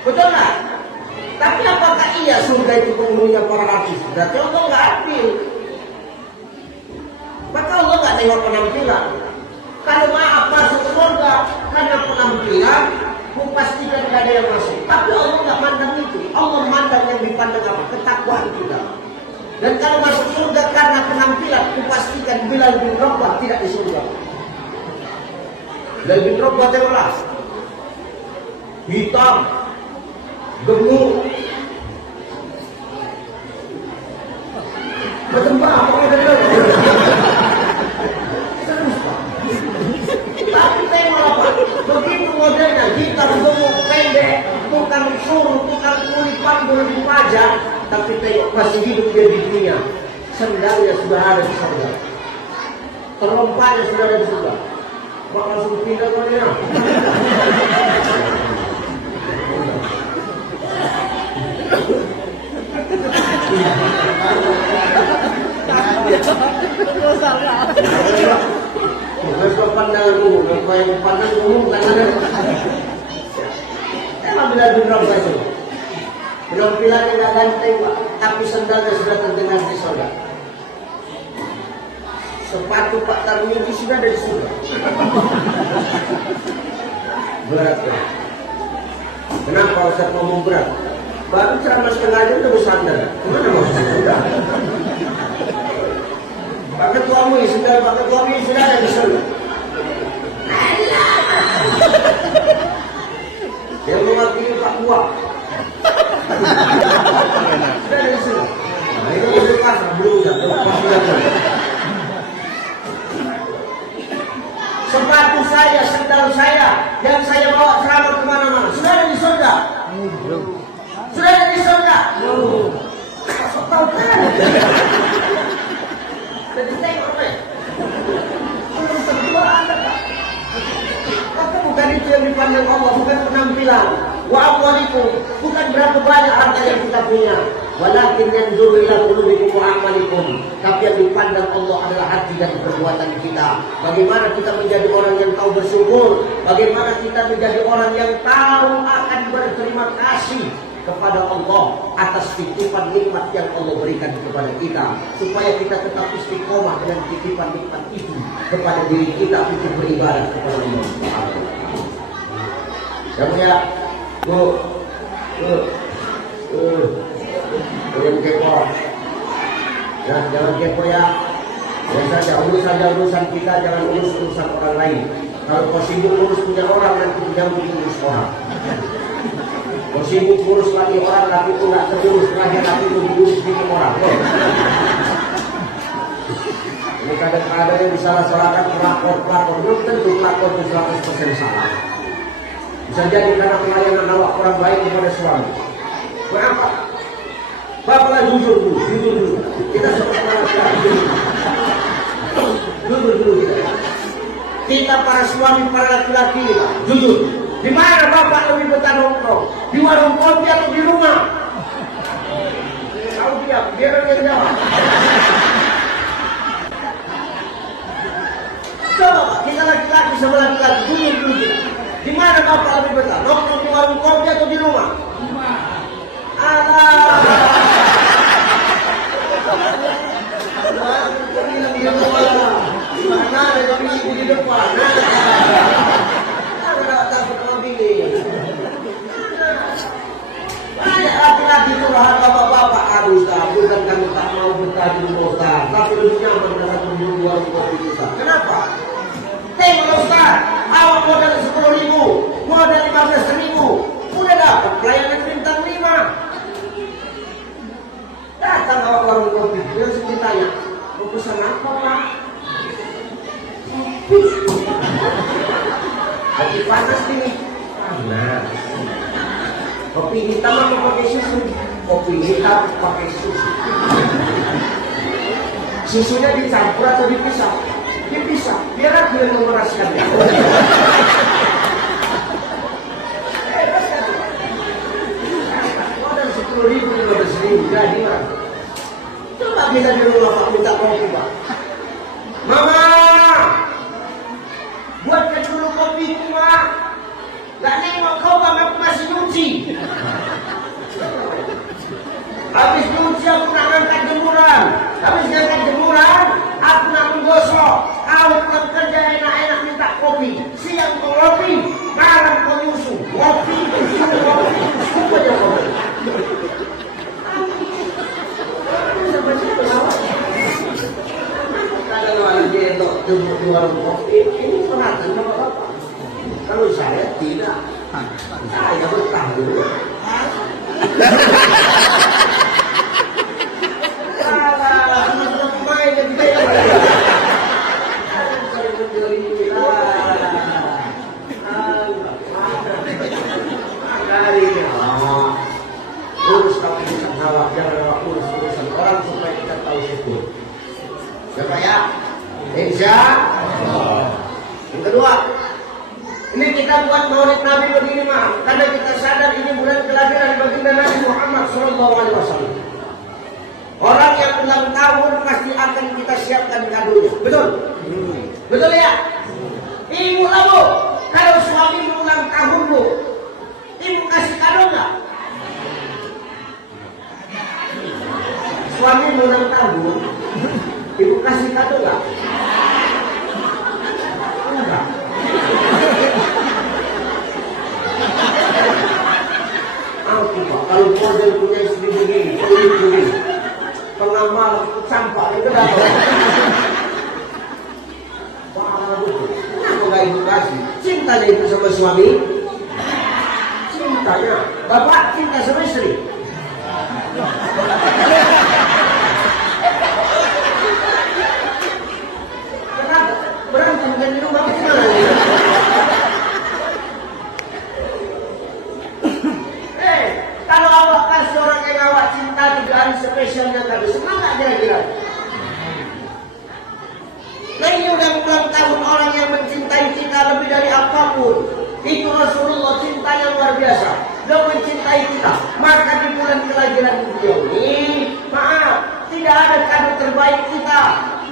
Betul nggak? Tapi apakah iya surga itu penghuninya para artis? Berarti Allah nggak adil. tengok penampilan. Kalau maaf masuk surga karena penampilan, kupastikan tidak ada yang masuk. Tapi Allah nggak mandang itu. Allah mandang yang dipandang apa? Ketakwaan kita. Dan kalau masuk surga karena penampilan, kupastikan Bilal bin Rabah tidak di surga. Bilal bin Rabah tewas, hitam, gemuk, macam apa ada tapi tengok apa? Begitu modelnya, hitam, gemuk, pendek, tukang suruh, tukang kulit panggul di pajak, tapi tengok masih hidup dia di dunia. Sendalnya sudah ada di surga, terompanya sudah ada di surga. Mak langsung pindah ke dia. Kalau pandangmu, kalau yang pandangmu kan ada. Emang bila duduk saja. Penampilannya nggak ganteng, tapi sendalnya sudah terdengar di surga. Sepatu Pak Tarmiji sudah ada di surga. Berat kan? Kenapa Ustaz ngomong berat? Baru ceramah setengah jam udah bersandar. Kemana maksudnya? Sudah. Pak Ketua MUI, sudah Pak Ketua MUI sudah ada di surga. Yang mewakili Pak Buah sudah ada di surga. Nah, itu masih pasar, belum sepatu saya, sendal saya, yang saya bawa ceramah kemana-mana, sudah ada di surga. Sudah ada di surga. Tahu kan? Jadi tengok deh. Belum tentu ada tak? Tapi bukan itu yang dipandang Allah, bukan penampilan. Wa amwalikum, bukan berapa banyak harta yang kita punya. Walakin yanzuru ila qulubikum wa a'malikum. Tapi yang dipandang Allah adalah hati dan perbuatan kita. Bagaimana kita menjadi orang yang tahu bersyukur, bagaimana kita menjadi orang yang tahu akan berterima kasih kepada Allah atas titipan nikmat yang Allah berikan kepada kita, supaya kita tetap istiqomah dengan titipan nikmat itu kepada diri kita untuk beribadah kepada Allah Subhanahu wa taala. Semuanya, jangan kepo. Ya, jangan kepo ya. Urus saja urusan kita, jangan urus urusan orang lain. Kalau kau sibuk urus punya orang, nanti jangan urus orang. Kau sibuk urus lagi orang, tapi itu nggak terurus, terakhir tapi itu diurus dengan orang. Ini kadang-kadang yang disalah-salahkan pelakor, belum tentu pelakor itu 100% salah. Bisa jadi karena pelayanan awak orang baik kepada suami. Kenapa? Bapaklah jujur dulu. Kita sama-sama jujur dulu kita. Kita para suami, para laki-laki, jujur. Di mana bapak lebih betah nongkrong? Di warung kopi atau di rumah? Tahu dia, biar dia jawab. Coba kita laki-laki sama laki-laki, jujur dulu kita. Di mana bapak lebih betah? Nongkrong di warung kopi atau di rumah? Di depan. Laki-laki curhat bapak-bapak, aduh Ustaz, bukan kami tak mau betah di rumah Ustaz, tapi lebih nyaman dengan menunggu warung kopi Ustaz. Kenapa? Tengok Ustaz, awak modal 10.000, modal 15.000, udah dapat pelayanan bintang 5. Datang awak warung kopi, dia langsung ditanya, mau pesan apa Pak? Lagi panas ini. Panas. Kopi hitam apa pakai susu? Kopi hitam pakai susu. Susunya dicampur atau dipisah? Dipisah. Biar aku yang memeraskannya. Modal 10.000, 15.000 jadi Pak. Coba kita di rumah Pak minta kopi Pak. Mama, buatkan dulu kopi Pak. Gak nengok kau Bang, aku masih nyuci. Habis nyuci aku nak angkat jemuran. Habis angkat jemuran, aku nak menggosok. ketok di warung kopi, ini penatan sama bapak. Kalau saya tidak, saya betah dulu. Main yang urus keputusan awak, jangan awak urus urusan orang supaya kita tahu syukur. Ya Pak ya, insya Allah. Yang kedua, ini kita buat maulid Nabi begini mah, karena kita sadar ini bulan kelahiran baginda Nabi Muhammad SAW. Orang yang ulang tahun pasti akan kita siapkan kadonya, betul? Betul ya? Ibu lalu, kalau suami ulang tahun lu, ibu kasih kado nggak? Suami ulang tahun, ibu kasih kado nggak? Enggak. Aku Pak, kalau model punya istri begini, pengamal sampah itu dah. Parah betul. Kenapa nggak ibu kasih? Cintanya itu sama suami, cintanya. Bapak cinta sama istri. Kenapa? Berantem kan di rumah gimana? Kalau awak kasih orang yang awak cinta di hari spesialnya tadi, semangat kira-kira. Nah ini udah ulang tahun orang yang mencintai kita lebih dari apapun. Itu Rasulullah cintanya luar biasa. Dia mencintai kita. Maka di bulan kelahiran beliau ini, maaf, tidak ada kado terbaik kita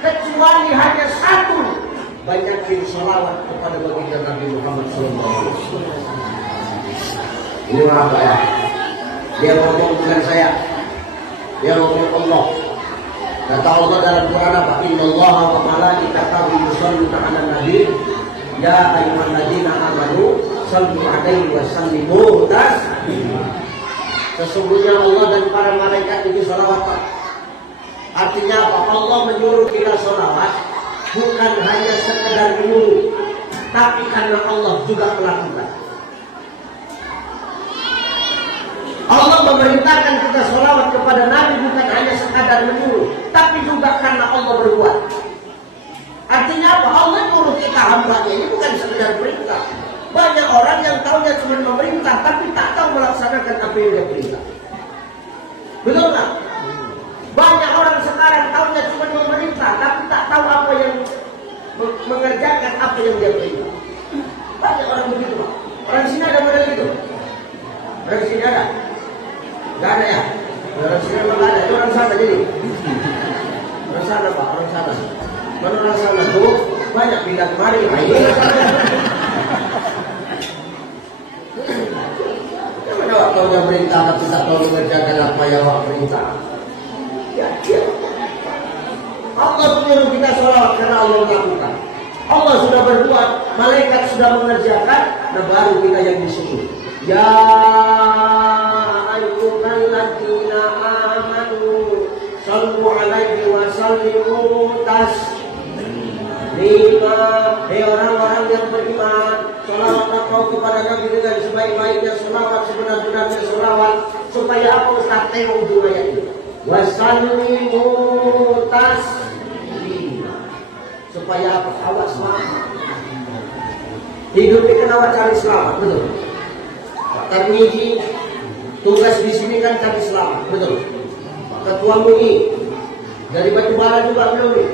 kecuali hanya satu. Banyakin salawat kepada baginda Nabi Muhammad SAW. Ini apa ya? Dia ngomong bukan saya. Dia ngomong Allah. Kata Allah dalam Quran apa? Inna Allah wa malaikatahu yusholluna 'alan nabi. Ya ayyuhalladzina amanu shallu 'alaihi wa sallimu taslima. Sesungguhnya Allah dan para malaikat itu sholawat. Artinya apa? Allah menyuruh kita sholawat bukan hanya sekedar menyuruh, tapi karena Allah juga melakukan. Allah memerintahkan kita sholawat kepada Nabi bukan hanya sekadar menyuruh, tapi juga karena Allah berbuat. Artinya apa? Allah nyuruh kita hambanya ini bukan sekedar perintah. Banyak orang yang tahunya cuma memerintah, tapi tak tahu melaksanakan apa yang dia perintah. Betul nggak? Banyak orang sekarang tahunya cuma memerintah, tapi tak tahu apa yang mengerjakan apa yang dia perintah. Banyak orang begitu, Pak. Orang sini ada model gitu. Orang sini ada. Gak ada ya? Orang sini memang ada, itu orang sana jadi. Orang sana Pak, orang sana. Mana orang sana tuh banyak pindah kemari. Mana waktu dia perintah tapi tak tahu mengerjakan apa yang awak perintah. Ya, ya. Allah menyuruh kita sholawat karena Allah melakukan. Allah sudah berbuat, malaikat sudah mengerjakan, dan baru kita yang disuruh. Ya ayyuhalladzina amanu shallu 'alaihi wa sallimu taslima. Hei orang-orang yang beriman, sholawatlah kau kepada Nabi dengan sebaik-baiknya sholawat, sebenar-benarnya sholawat, supaya apa Ustaz tengok ujung ayat ini. Wa sallimu taslima. Supaya apa? Awak selamat. Hidup ini kan awak cari selamat, betul? Tarmiji, tugas di sini kan cari selamat, betul. Ketua MUI dari Batubara juga belum nih.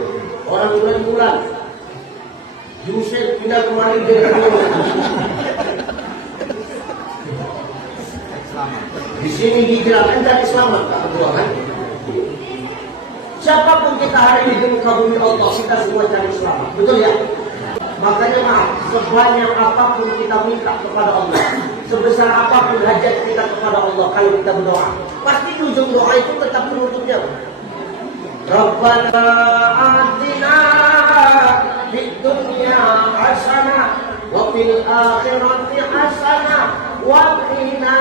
Orang bulan-bulan. Yusuf pindah kemari dari di sini hijrah kan cari selamat, Pak Ketua kan? Siapapun kita hari ini di muka bumi Allah, kita semua cari selamat, betul ya? Makanya maaf, sebanyak apapun kita minta kepada Allah, sebesar apapun hajat kita kepada Allah, kalau kita berdoa, pasti ujung doa itu tetap penutupnya. Rabbana atina fid dunya hasanah wa fil akhirati hasanah wa qina.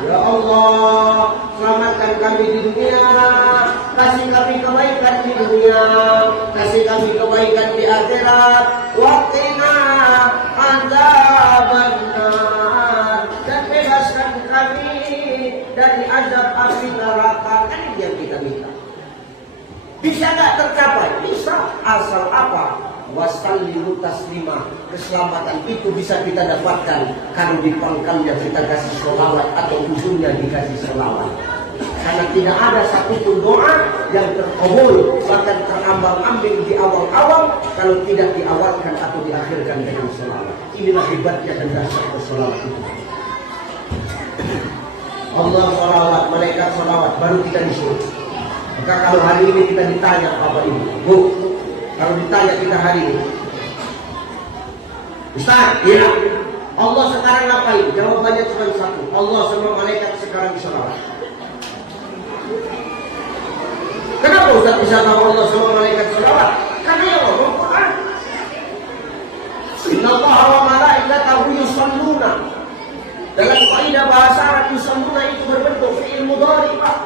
Ya Allah, selamatkan kami di dunia, kasih kami kemenangan kebaikan di dunia, kasih kami kebaikan di akhirat, waqina adzabannar, dan bebaskan kami dari azab api neraka. Kan yang kita minta. Bisa nggak tercapai? Bisa, asal apa? Wasallimu taslima. Keselamatan itu bisa kita dapatkan kalau di pangkalnya kita kasih sholawat atau ujungnya dikasih sholawat. Karena tidak ada satupun doa yang terkabul, bahkan terambang-ambing di awal-awal kalau tidak diawalkan atau diakhirkan dengan sholawat. Inilah hebatnya dan dasar sholawat itu. Allah sholawat, malaikat sholawat, baru kita disuruh. Maka kalau hari ini kita ditanya Bapak Ibu, Bu, kalau ditanya kita hari ini, Ustaz, iya, Allah sekarang ngapain? Jawabannya cuma satu, Allah sama malaikat sekarang sholawat. Kenapa Ustaz bisa tahu Allah sama malaikat sholawat? Karena ya Allah Quran. Innallaha wa malaikatahu yusholluna. Dalam kaidah bahasa Arab yusholluna itu berbentuk fi'il mudhari, Pak.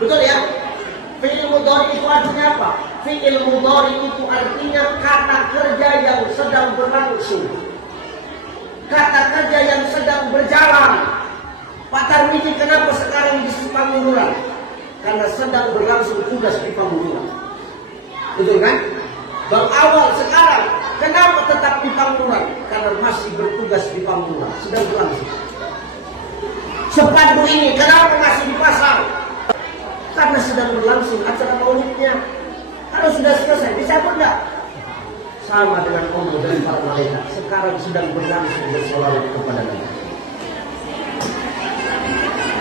Betul ya? Fi'il mudhari itu artinya apa? Fi'il mudhari itu artinya kata kerja yang sedang berlangsung, kata kerja yang sedang berjalan. Pak Tarmiji kenapa sekarang di Pangururan? Karena sedang berlangsung tugas di Pangururan. Betul kan? Bang Awal sekarang kenapa tetap di Pangururan? Karena masih bertugas di Pangururan, sedang berlangsung. Sepandu ini kenapa masih di pasar? Karena sedang berlangsung acara maulidnya. Kalau sudah selesai, dicabut enggak? Sama dengan Allah dan para malaikat. Sekarang sedang berlangsung bersolawat kepada Nabi.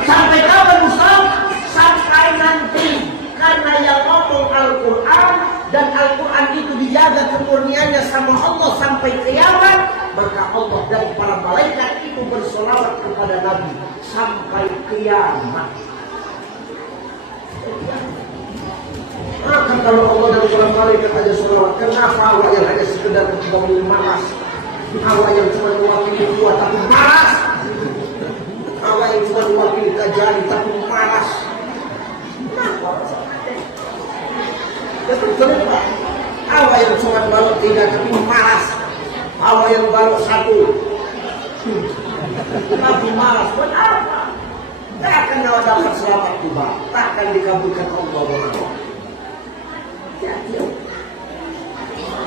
Sampai kapan Ustaz? Sampai nanti. Karena yang ngomong Al-Quran dan Al-Quran itu dijaga kemurniannya sama Allah sampai kiamat, maka Allah dan para malaikat itu bersolawat kepada Nabi sampai kiamat. Maka kalau Allah dan para malaikat aja sholawat, kenapa awak yang hanya sekedar ketika malas? Awak yang cuma mewakili dua tapi malas. Awak yang cuma mewakili kajari tapi malas. Kenapa? Betul Pak. Awak yang cuma balok tiga tapi malas. Awak yang balok satu tapi malas. Kenapa? Takkan awak dapat selamat tiba. Takkan dikabulkan Allah.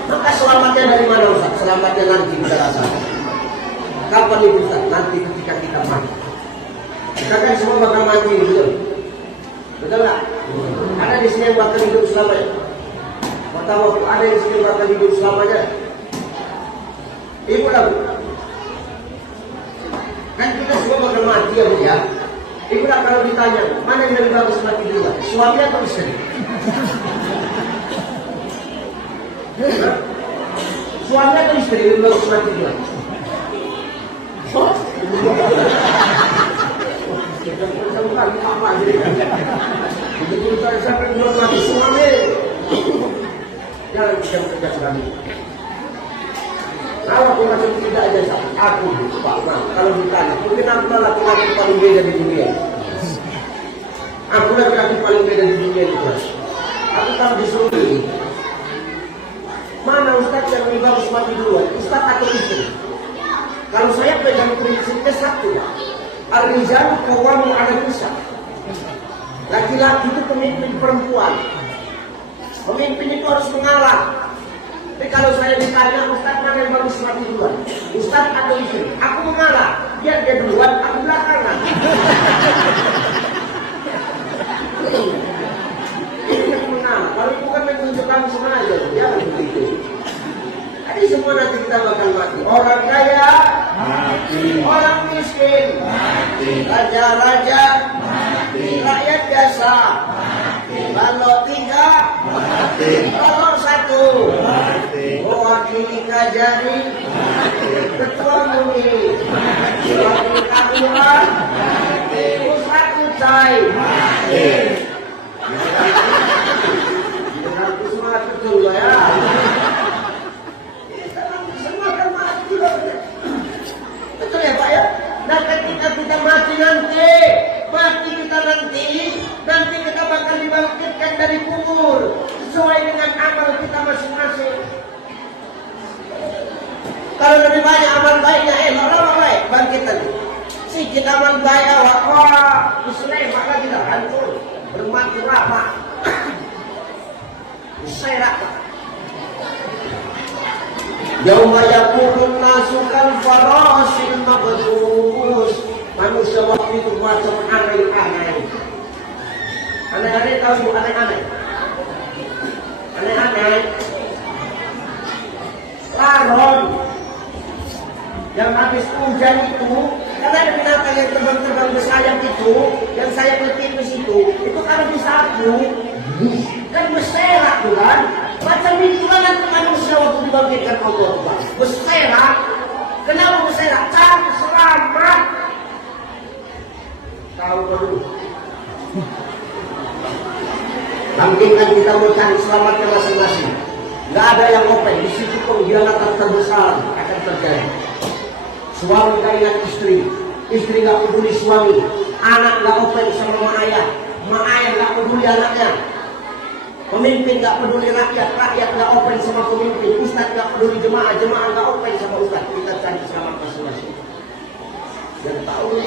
Maka selamatnya dari mana Ustaz? Selamatnya nanti kita rasakan. Kapan itu Ustaz? Nanti ketika kita mati. Kita kan semua bakal mati, betul? Betul nggak? Ada di sini yang bakal hidup selamanya. Pertama ada di sini yang bakal hidup selamanya. Ibu tahu? Kan kita semua bakal mati ya. Ibu lah kalau ditanya, mana yang lebih bagus mati dulu? Suami atau istri? Suami atau istri lebih bagus mati dulu? Begitu saya sampai belum mati suami, jangan bisa bekerja suami. Kalau aku masih tidak aja aku Pak Man, kalau ditanya, mungkin aku lah laki-laki paling beda di dunia. Aku laki-laki paling beda di dunia itu. Aku kalau disuruh ini, mana Ustaz yang lebih bagus mati duluan, Ustaz atau istri? Kalau saya pegang prinsipnya satu, Ar-Rijal Qawwamun 'ala Nisa. Laki-laki itu pemimpin perempuan. Pemimpin itu harus mengalah. Tapi kalau saya ditanya, Ustaz mana yang bagus mati duluan? Ustaz atau istri? Aku mengalah. Biar dia duluan, aku belakangan. Ini mengalah. Kalau itu kan menunjukkan sengaja, jangan begitu. Jadi semua nanti kita bakal mati. Orang kaya mati, orang miskin mati, raja-raja mati, rakyat biasa mati, kalau tiga mati, kalau satu mati, mewakili kajari mati, ketua mui mati, wakil kabupaten mati, pusat kucai mati. Nanti semangat betul ya. Betul ya Pak ya? Dan ketika kita mati nanti kita bakal dibangkitkan dari kubur. sesuai dengan amal kita masing-masing. Kalau lebih banyak amal baiknya, lama baik bangkit lagi. Sikit amal baik awak, wah, Islam lagi dah hancur, bermati rapa, usai rapa. Yauma yakunun nasu kal farasil mabthus. Manusia waktu itu macam aneh-aneh. Aneh-aneh tahu aneh-aneh. Aneh-aneh. Laron yang habis hujan itu, karena ada binatang yang terbang-terbang bersayap itu, yang sayap letipis itu kalau disapu kan berserak tuh kan. Macam itulah nanti manusia waktu dibangkitkan Allah Tuhan. Berserak. Kenapa berserak? Cari selamat. Tahu dulu. Bangkitkan kita mau cari selamatnya masing-masing. Gak ada yang open. Di situ pengkhianatan terbesar akan terjadi. Suami gak ingat istri. Istri gak peduli suami. Anak gak open sama mak ayah. Mak ayah gak peduli anaknya. Pemimpin gak peduli rakyat, rakyat gak open sama pemimpin, ustaz gak peduli jemaah, jemaah gak open sama ustaz. Kita cari selamat masing-masing. Yang tahu.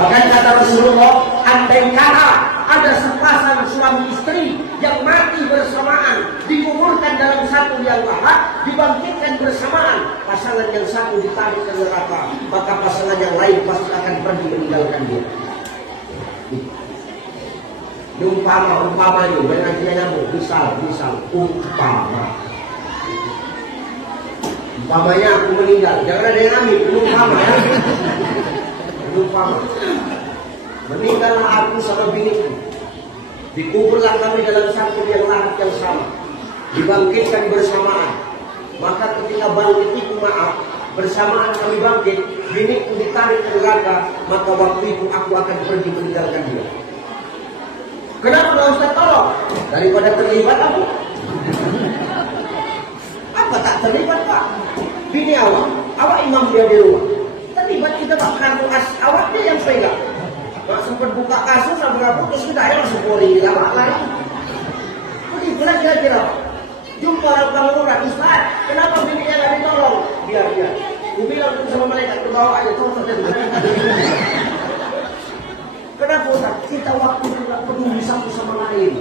Bahkan kata Rasulullah, andai kata ada sepasang suami istri yang mati bersamaan, dikuburkan dalam satu liang lahat, dibangkitkan bersamaan, pasangan yang satu ditarik ke neraka, maka pasangan yang lain pasti akan pergi meninggalkan dia. Umpamanya, dengan dia nyambung, misal, umpamanya aku meninggal, jangan ada yang ambil, umpama, meninggallah aku sama biniku, dikuburlah kami dalam satu liang lahat yang sama, dibangkitkan bersamaan, maka ketika bangkit itu maaf, bersamaan kami bangkit, biniku ditarik ke neraka, maka waktu itu aku akan pergi meninggalkan dia. Kenapa Pak Ustaz tolong? Daripada terlibat aku. Apa tak terlibat Pak? Bini awak imam dia di rumah. Terlibat kita Pak, kartu awak dia yang pegang. Mak sempat buka kasus, berapa terus kita ya langsung polri lama lagi. Jadi benar kira-kira. Jumpa orang lurah, Ustaz, kenapa bininya nggak ditolong? Biar. Aku bilang sama malaikat ke bawah aja, tolong saja. Kenapa Ustaz? Kita waktu tidak peduli satu sama lain.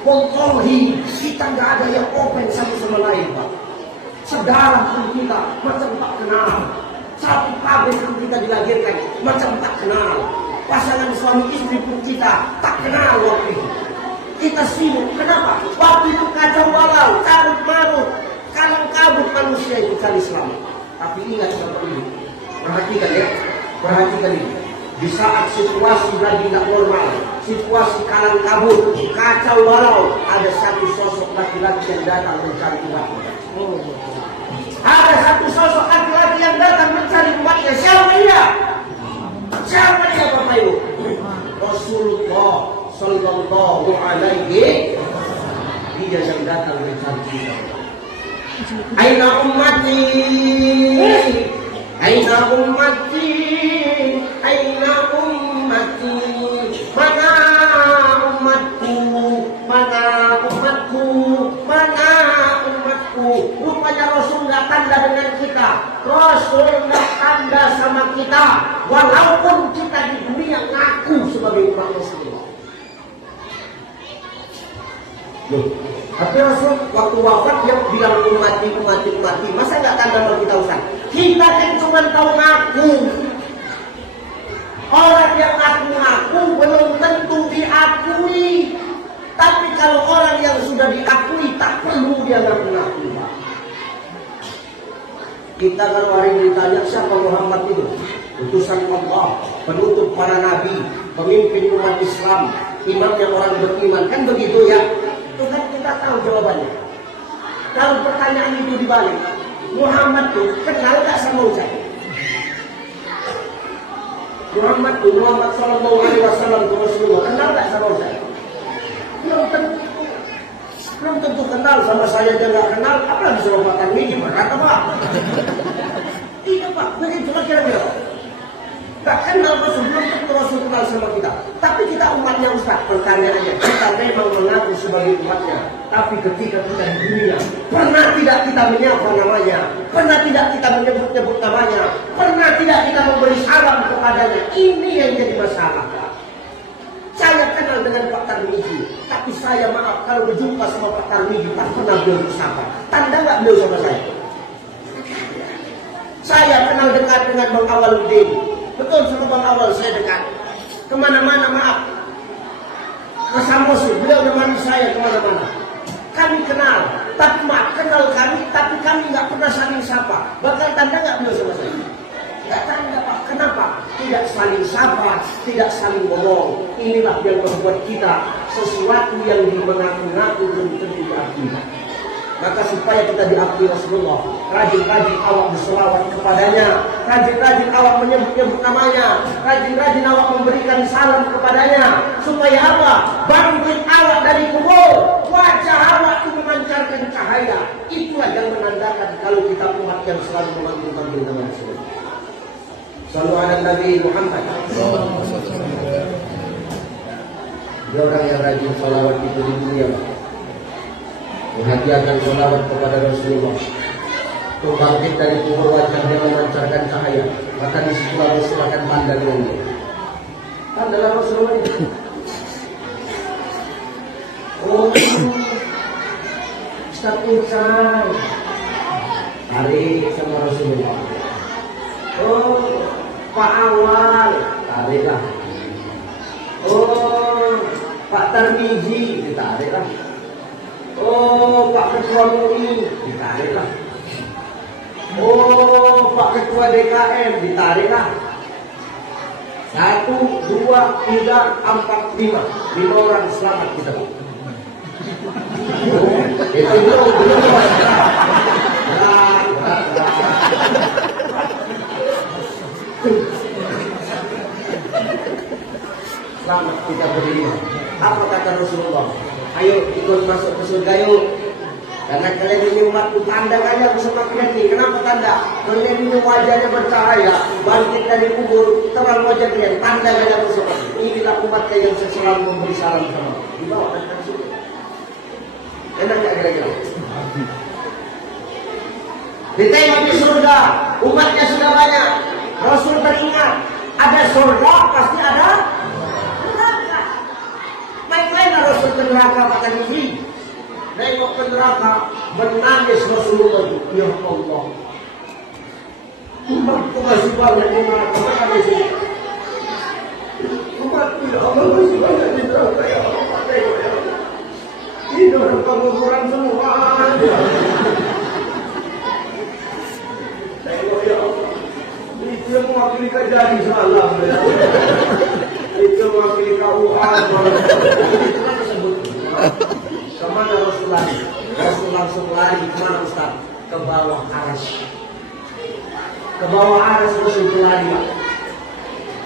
Wallahi, kita nggak ada yang open satu sama lain, Pak. Saudara pun kita macam tak kenal. Satu pabrik pun kita dilahirkan macam tak kenal. Pasangan suami istri pun kita tak kenal waktu itu. Kita sibuk. Kenapa? Waktu itu kacau balau, carut marut, kalang kabut manusia itu cari selamat. Tapi ingat satu ini. Perhatikan ya. Perhatikan ini. Di saat situasi lagi tidak normal, situasi kalang kabut, kacau balau, ada satu sosok laki-laki yang datang mencari umatnya. Ada satu sosok laki-laki yang datang mencari umatnya. Siapa dia? Siapa dia Bapak Ibu? Rasulullah Sallallahu Alaihi. Dia yang datang mencari kita. Aina ummati, aina ummati, aina ummati, mana umatku, mana umatku, mana umatku. Rupanya Rasul nggak tanda dengan kita. Rasul nggak tanda sama kita, walaupun kita di dunia ngaku sebagai umat Rasulullah. Loh, tapi Rasul waktu wafat dia bilang umati, masa nggak tanda sama kita Ustaz? Kita kan cuma tahu ngaku. Orang yang ngaku-ngaku belum tentu diakui. Tapi kalau orang yang sudah diakui tak perlu dia ngaku-ngaku. Kita kalau hari ini ditanya siapa Muhammad itu? Utusan Allah, penutup para nabi, pemimpin umat Islam, imamnya orang beriman, kan begitu ya? Itu kan kita tahu jawabannya. Kalau pertanyaan itu dibalik, Muhammad itu kenal gak sama Ustaz? Muhammad Sallallahu Alaihi Wasallam Rasulullah kenal gak sama Ustaz? Belum tentu kenal, sama saya aja gak kenal, apalagi sama Pak Tarmi, gimana kata Pak? Iya Pak, begitu lah kira-kira. Gak kenal Rasul, belum tentu Rasul kenal sama kita. Tapi kita umatnya Ustaz, pertanyaannya, kita memang mengaku sebagai umatnya. Tapi ketika kita di dunia, pernah tidak kita menyapa namanya, pernah tidak kita menyebut-nyebut namanya, pernah tidak kita memberi salam kepadanya. Ini yang jadi masalah. Saya kenal dengan Pak Tarmizi, tapi saya maaf kalau berjumpa sama Pak Tarmizi tak pernah beliau bersama. Tanda nggak beliau sama saya? Saya kenal dekat dengan Bang Awaluddin. Betul, sama Bang Awal saya dekat. Kemana-mana maaf. Ke Samosir, beliau menemani saya kemana-mana. Kami kenal, tapi maaf kenal kami, tapi kami nggak pernah saling sapa. Bahkan tanda nggak beliau sama saya? Nggak tanda Pak. Kenapa? Tidak saling sapa, tidak saling ngomong. Inilah yang membuat kita sesuatu yang dimengaku-ngaku belum tentu diakui. Maka supaya kita diakui Rasulullah, rajin-rajin awak berselawat kepadanya, rajin-rajin awak menyebut-nyebut namanya, rajin-rajin awak memberikan salam kepadanya. Supaya apa? Bangkit awak dari kubur, wajah awak itu memancarkan cahaya. Itulah yang menandakan kalau kita umat yang selalu memanggil nama Rasulullah. Sallu ala Nabi Muhammad. Dia orang yang rajin salawat itu di dunia. Menghadiahkan salawat kepada Rasulullah. Untuk bangkit dari kubur wajahnya memancarkan cahaya. Maka disitulah Rasul akan tanda dengan dia. Tandalah Rasulullah ini. Oh, Ustaz Ucai. Tarik sama Rasulullah. Oh, Pak Awal. Tariklah. Oh, Pak Tarmizi. Ditariklah. Oh, Pak Ketua MUI, ditariklah. Oh, Pak Ketua DKM, ditariklah. 1, 2, 3, 4, 5. 5 orang selamat kita. Itu belum. Selamat kita berdiri. Apa kata Rasulullah? Ayo ikut masuk ke surga yuk. Karena kalian ini umatku, tanda aja aku semakin yakin. Kenapa tanda? Kalian ini wajahnya bercahaya, bangkit dari kubur, terang wajah kalian. Tanda aja aku semakin. Inilah umatnya yang selalu memberi salam sama. Dibawa ke surga. Enak gak kira-kira? Ditengok di surga, umatnya sudah banyak. Rasul teringat, ada surga pasti ada. Naik-naiklah Rasul ke neraka kata Nabi. Nengok ke neraka, menangis Rasulullah. Ya Allah, umatku masih banyak di neraka. Umatku ya Allah masih banyak di neraka. Ya Allah, tengok ya Allah. Ini orang pengukuran semua. Tengok ya Allah. Itu yang mewakili kejadi salam. Itu mewakili KUA. Kemana Rasul lari? Rasul langsung lari kemana Ustaz? Ke bawah aras. Ke bawah aras Rasul berlari.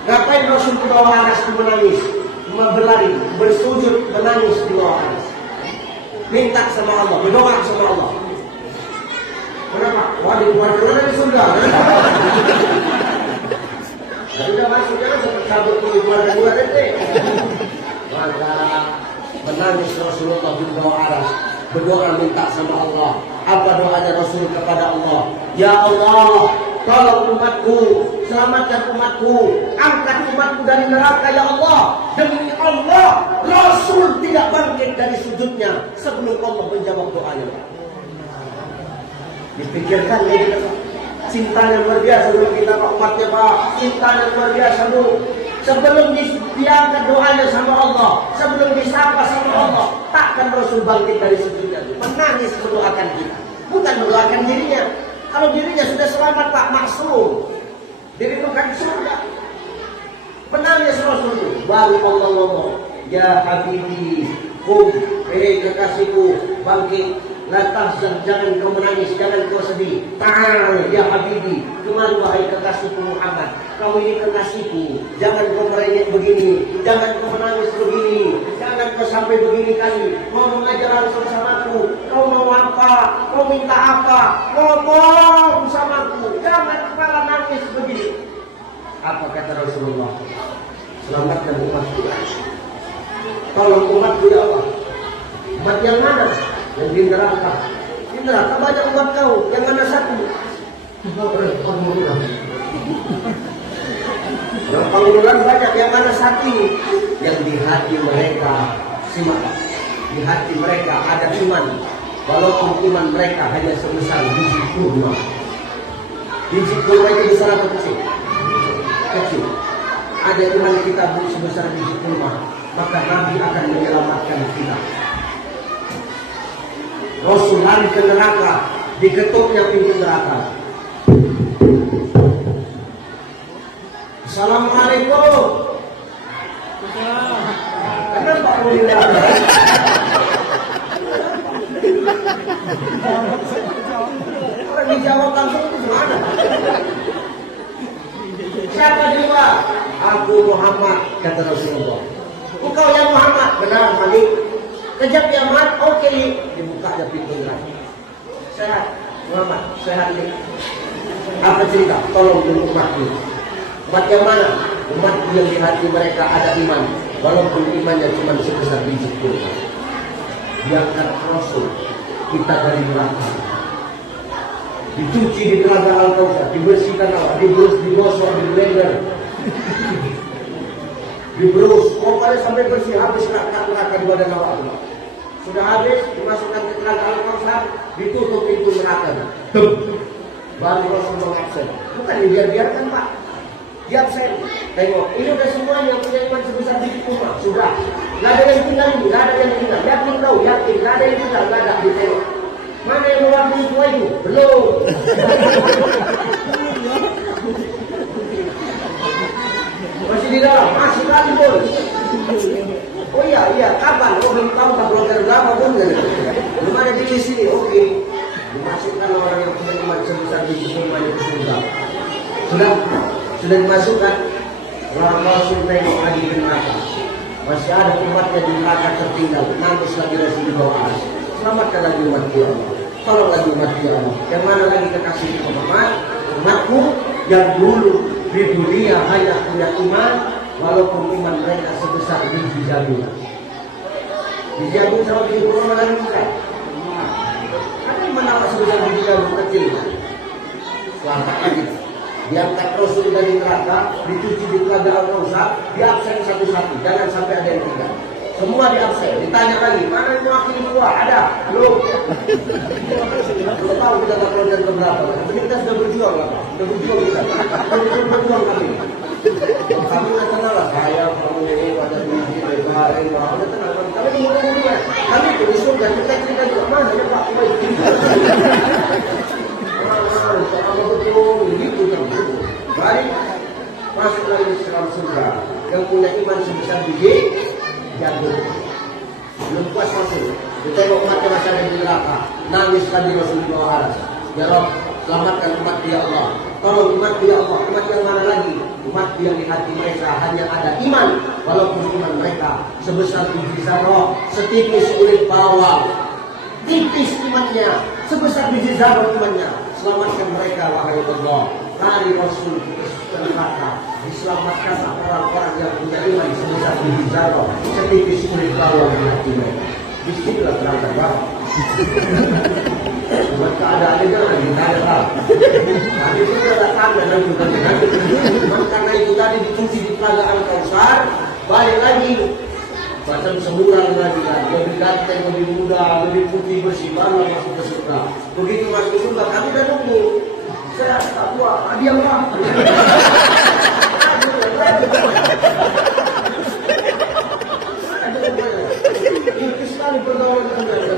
Ngapain Rasul ke bawah aras itu menangis? Berlari, bersujud, menangis di bawah aras. Minta sama Allah, berdoa sama Allah. Kenapa? Waduh, warga di surga. Sudah masuk kan sempat cabut ke keluarga dua nanti. Maka menangis Rasulullah di bawah aras, berdoa minta sama Allah. Apa doanya Rasul kepada Allah? Ya Allah, tolong umatku, selamatkan umatku, angkat umatku dari neraka ya Allah. Demi Allah, Rasul tidak bangkit dari sujudnya sebelum Allah menjawab doanya. Dipikirkan ya, cintanya luar biasa dulu kita Pak umatnya Pak, cintanya luar biasa dulu. Sebelum diangkat doanya sama Allah, sebelum disapa sama Allah, takkan Rasul bangkit dari sujudnya, menangis mendoakan kita, bukan mendoakan dirinya. Kalau dirinya sudah selamat Pak, maksum, dirindukan surga. Menangis Rasul itu, baru Allah ngomong, ya Habibi, kekasihku, bangkit. Lantas jangan kau menangis, jangan kau sedih. Ta'al ya Habibi, kemari wahai kekasihku Muhammad. Kau ini kekasihku, jangan kau merengek begini, jangan kau menangis begini, jangan kau sampai begini kali. Mau mengajar langsung samaku, kau mau apa, kau minta apa, ngomong samaku, jangan kepala nangis begini. Apa kata Rasulullah? Selamatkan umatku, tolong umatku ya Allah. Umat yang mana? Yang di neraka. Di neraka banyak umat kau, yang mana satu? Yang pengurulan banyak, yang mana satu? Yang di hati mereka, simak, di hati mereka ada iman, walaupun iman mereka hanya sebesar biji kurma. Biji kurma itu besar atau kecil? Kecil. Ada iman kita sebesar biji kurma, maka Nabi akan menyelamatkan kita. Rasul lari ke neraka, diketupnya pintu neraka. Assalamualaikum. Kenapa kamu di neraka? Orang dijawab langsung itu mana? Siapa dia? Aku Muhammad, kata Rasulullah. Engkau yang Muhammad, benar Malik. Kejap ya Muhammad, oke. Dibuka aja pintu neraka. Sehat, Muhammad, sehat nih. Apa cerita? Tolong dulu umatku. Umat yang mana? Umat yang di hati mereka ada iman, walaupun imannya cuma sebesar biji kurma. Diangkat Rasul kita dari neraka, dicuci di telaga Al-Kautsar, dibersihkan Allah, digosok di blender, diberus, pokoknya sampai bersih, habis neraka di badan Allah. Sudah habis, dimasukkan ke telaga Al-Kautsar, ditutup pintu neraka. Baru Rasul mengabsen. Bukan dibiarkan Pak, diabsen. Tengok, ini udah semuanya punya iman sebesar biji kurma. Sudah, nggak ada yang tinggal ini, nggak ada yang tinggal. Yakin kau, yakin, nggak ada yang tinggal, nggak ada. Ditengok. Mana yang mewakili tua itu? Belum. Masih di dalam, masih lagi bos. Oh iya, kapan? Oh belum tahu tak keluar berapa pun. Belum ada di sini, oke. Dimasukkan orang yang punya iman sebesar biji kurma itu ke surga. Sudah dimasukkan. Orang Rasul tengok lagi di neraka. Masih ada umatnya di neraka tertinggal. Nangis lagi Rasul di bawah aras. Selamatkan lagi umat dia Allah. Tolong lagi umat dia Allah. Yang mana lagi kekasih Muhammad? Umatku yang dulu di dunia hanya punya iman, walaupun iman mereka sebesar biji jagung. Biji jagung sama biji kurma lagi bukan? Ada iman apa sebesar biji jagung kecil? Selamatkan kita. Diangkat Rasul dari neraka, dicuci di telaga Al-Kautsar, diabsen satu-satu, jangan sampai ada yang tinggal. Semua diabsen, ditanya lagi, mana yang mewakili tua? Ada? Belum. Belum tahu kita tak keluar dari keberapa. Tapi kita sudah berjuang lah, sudah berjuang kita. Berjuang kami. Kami nggak kenal lah, saya, kamu ini, pada biji, lebaran, udah tenang. Kami ngomong-ngomong, kami itu di surga, kita cerita juga, mana ya Pak? Baik, masuk lagi ke dalam surga. Yang punya iman sebesar biji jagung. Belum puas Rasul, ditengok umatnya masih ada di neraka. Nangis lagi Rasul di bawah aras. Ya Rabb, selamatkan umat dia Allah. Tolong umat dia Allah. Umat yang mana lagi? Umat yang di hati mereka hanya ada iman, walaupun iman mereka sebesar biji zarah, setipis kulit bawang. Tipis imannya, sebesar biji zarah imannya. Selamatkan mereka wahai Allah. Lari Rasul ke neraka, diselamatkan orang-orang yang punya iman sebesar biji zarah, setipis kulit bawang di hati mereka. Bismillah berangkat Pak. Buat keadaannya jangan ditanya. Tadi itu sudah tanda dan juga karena itu tadi dicuci di telaga Al-Kautsar, balik lagi. Macam semburan lagi kan, lebih ganteng, lebih muda, lebih putih, bersih, baru masuk ke surga. Begitu masuk ke surga, kami udah nunggu. Saya tak buat, diam Pak. Itu sekali pergaulan dengan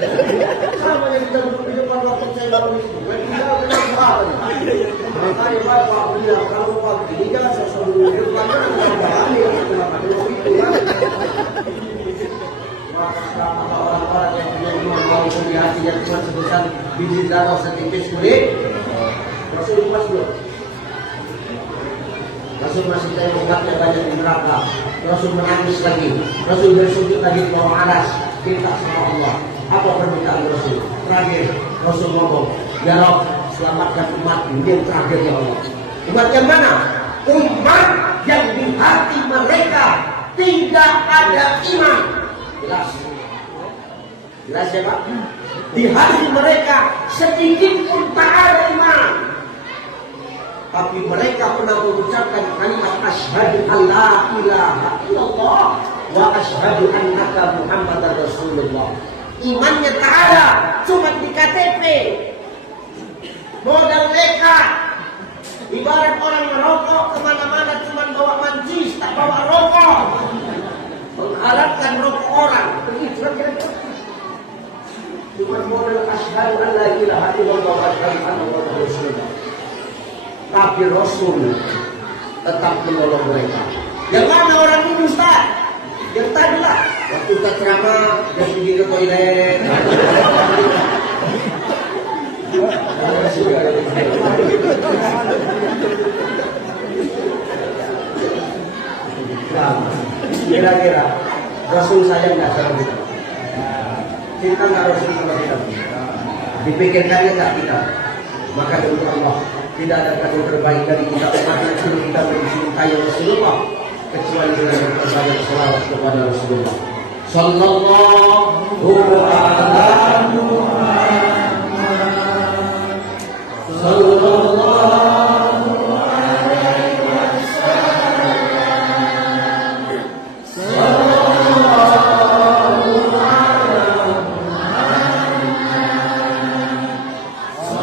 sama yang kita duduk di depan waktu saya baru itu. Tinggal dengan apa? Makanya Bapak bilang kalau Pak ini jangan sesuatu yang pelajaran yang bahani yang melakukan itu kan. Maka orang-orang yang punya iman mau di hatinya cuma sebesar biji zarah setipis kulit. Rasul pas belum? Rasul masih tengok umatnya banyak di neraka. Rasul menangis lagi. Rasul bersujud lagi di bawah aras. Minta sama Allah. Apa permintaan Rasul? Terakhir Rasul ngomong, ya Rabb, selamatkan umat ini yang terakhir ya Allah. Umat yang mana? Umat yang di hati mereka tidak ada iman. Jelas. Jelas ya Pak? Di hati mereka sedikit pun tak ada iman. Tapi mereka pernah mengucapkan kalimat asyhadu alla ilaha illallah wa asyhadu annaka Muhammadar Rasulullah. Imannya tak ada, cuma di KTP. Modal nekat. Ibarat orang merokok kemana-mana cuma bawa mancis, tak bawa rokok. Mengharapkan rokok orang. Begitu kan? Cuma modal asyhadu an la ilaha illallah wa asyhadu anna Muhammadar Rasulullah. Tapi Rasul tetap menolong mereka. Yang mana orang ini Ustaz? Yang tadi lah. Waktu Ustaz ceramah, dia pergi ke toilet. Kira-kira Rasul sayang nggak sama kita? Cinta nggak Rasul sama kita? Dipikirkannya nggak kita? Maka untuk Allah tidak ada kata terbaik dari kita umat Rasul kita mencintai Rasulullah kecuali dengan berbanyak selawat kepada Rasulullah. Sallallahu alaihi Muhammad. Sallallahu alaihi wasallam. Sallallahu alaihi Muhammad.